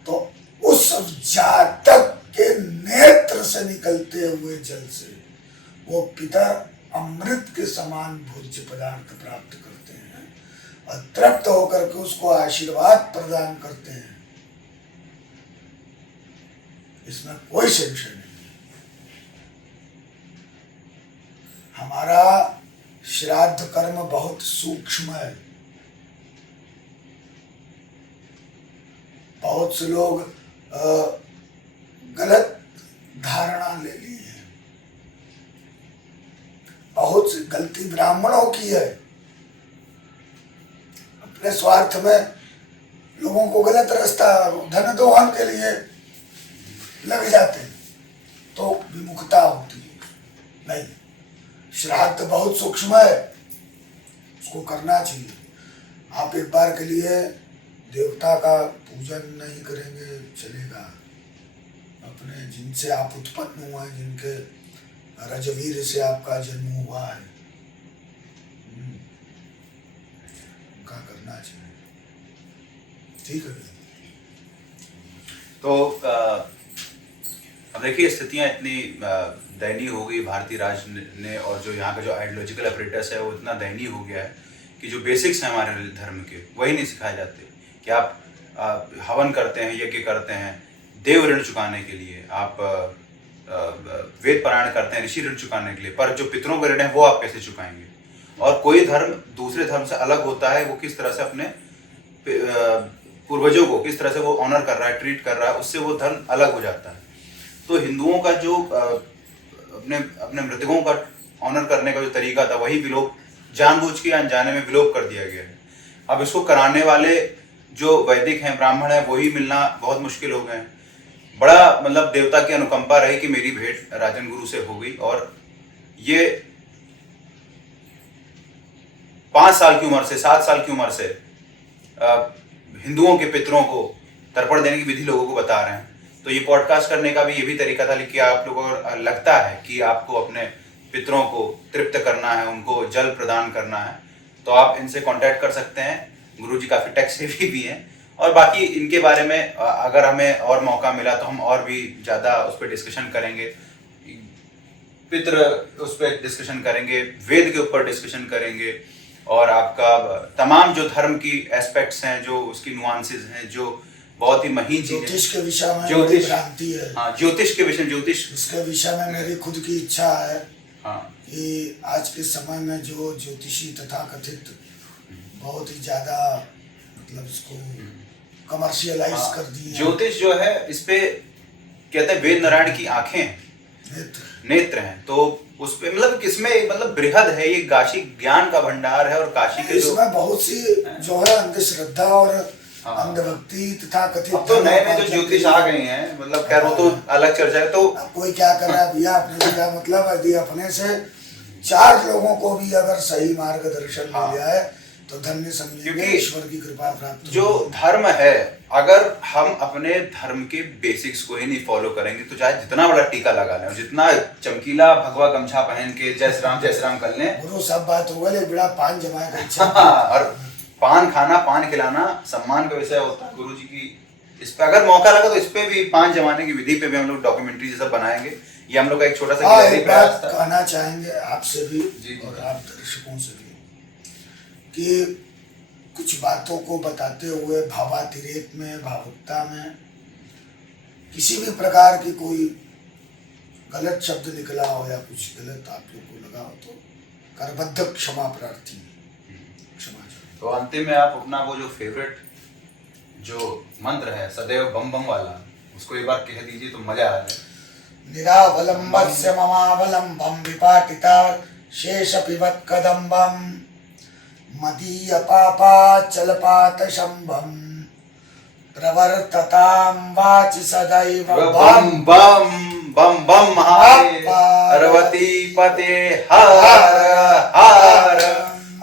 तो उस जातक के नेत्र से निकलते हुए जल से वो पितर अमृत के समान भोज्य पदार्थ प्राप्त करते हैं और तृप्त होकर के उसको आशीर्वाद प्रदान करते हैं। इसमें कोई संशय नहीं। हमारा श्राद्ध कर्म बहुत सूक्ष्म है। बहुत से लोग गलत धारणा ले ली है, बहुत सी गलती ब्राह्मणों की है। अपने स्वार्थ में लोगों को गलत रास्ता, धन दोहन के लिए लग जाते हैं तो विमुखता होती है। नहीं, श्राद्ध बहुत सूक्ष्म है, उसको करना चाहिए। आप एक बार के लिए देवता का पूजन नहीं करेंगे चलेगा, अपने जिनसे आप उत्पन्न हुआ है, जिनके रजवीर से आपका जन्म हुआ है, उनका करना चाहिए। ठीक है। तो अब देखिए स्थितियां इतनी दयनीय हो गई भारतीय राज ने, और जो यहाँ का जो आइडियोलॉजिकल अपरेटस है वो इतना दयनीय हो गया है कि जो बेसिक्स हैं हमारे धर्म के वही नहीं सिखाए जाते। कि आप हवन करते हैं, यज्ञ करते हैं देव ऋण चुकाने के लिए, आप वेद पारायण करते हैं ऋषि ऋण चुकाने के लिए, पर जो पितरों के ऋण है वो आप कैसे चुकाएंगे? और कोई धर्म दूसरे धर्म से अलग होता है, वो किस तरह से अपने पूर्वजों को किस तरह से वो ऑनर कर रहा है, ट्रीट कर रहा है, उससे वो धर्म अलग हो जाता है। तो हिंदुओं का जो अपने मृतकों का ऑनर करने का जो तरीका था वही विलोप, जानबूझ के अनजाने में विलोप कर दिया गया है। अब इसको कराने वाले जो वैदिक हैं, ब्राह्मण हैं, वही मिलना बहुत मुश्किल हो गए हैं। बड़ा मतलब देवता की अनुकंपा रही कि मेरी भेंट राजन गुरु से हो गई, और ये 5 साल की उम्र से 7 साल की उम्र से हिंदुओं के पितरों को तर्पण देने की विधि लोगों को बता रहे हैं। तो ये पॉडकास्ट करने का भी ये भी तरीका था कि आप लोगों को लगता है कि आपको अपने पितरों को तृप्त करना है, उनको जल प्रदान करना है, तो आप इनसे कांटेक्ट कर सकते हैं। गुरुजी काफ़ी टेक्स्ट हेवी भी हैं, और बाकी इनके बारे में अगर हमें और मौका मिला तो हम और भी ज़्यादा उस पर डिस्कशन करेंगे, पितृ उस पर डिस्कशन करेंगे, वेद के ऊपर डिस्कशन करेंगे, और आपका तमाम जो धर्म की एस्पेक्ट्स हैं, जो उसकी नुआंसेस हैं, जो बहुत ही महीन चीजें, ज्योतिष के विषय में ज्योतिष मेरी भ्रांति है। हाँ, ज्योतिष के विषय, ज्योतिष इसके विषय में मेरी खुद की इच्छा है हाँ कि आज के समय में जो ज्योतिषी तथा कथित बहुत ही ज्यादा मतलब इसको कमर्शियलाइज कर दिए। ज्योतिष जो है, इस पे कहते हैं वेद नारायण की आंखें, नेत्र हैं, तो उस पे मतलब किसमें मतलब बृहद है ये, काशी ज्ञान का भंडार है। और काशी के जो इसमें बहुत सी जो है अंधश्रद्धा और अंधभक्ति तथा कथित अब तो नए नए जो ज्योतिष आ गए हैं, मतलब खैर वो तो अलग चर्चा है। तो अब कोई क्या कर रहा है भैया, अपने से क्या मतलब, यदि अपने से 4 लोगों को भी अगर सही मार्गदर्शन मिल जाए तो धन्य समझिए, ईश्वर की कृपा प्राप्त। जो धर्म है, अगर हम अपने धर्म के बेसिक्स को ही नहीं फॉलो करेंगे तो चाहे जितना बड़ा टीका लगा लें और जितना चमकीला भगवा गमछा पहन के जय श्री राम कर लें, गुरु सब बात हो गई, बड़ा पान जमाए का इच्छा और पान खाना, पान खिलाना सम्मान का विषय होता है गुरु जी की। इस पे अगर मौका लगा तो इस पे भी पान जमाने की विधि पे भी हम लोग डॉक्यूमेंट्री जैसा बनाएंगे। ये हम लोग का एक छोटा सा एक बात कहना चाहेंगे आपसे भी और आप दर्शकों से भी कि कुछ बातों को बताते हुए भावातिरेक में, भावुकता में किसी भी प्रकार की कोई गलत शब्द निकला हो या कुछ गलत आप लोग को लगा हो तो करबद्ध क्षमा प्रार्थी, क्षमा। तो अंतिम में आप अपना वो जो फेवरेट जो मंत्र है सदैव बम बम वाला, उसको एक बार कह दीजिए तो मजा आ जाए। निरावलंबस्य ममावलंबं विपाटिता शेष पिबत कदम्बम मदीय पापाचलपात शंभम प्रवर्ततां वाचि सदैव बम बम बम बम महादेव, पार्वती पते हर हर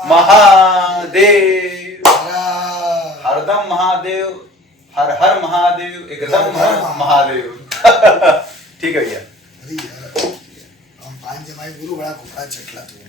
महादेव, हरदम महादेव, हर हर महादेव, एकदम महादेव। ठीक है भैया। हम पान जमाई गुरु बड़ा खुपड़ा चटला तो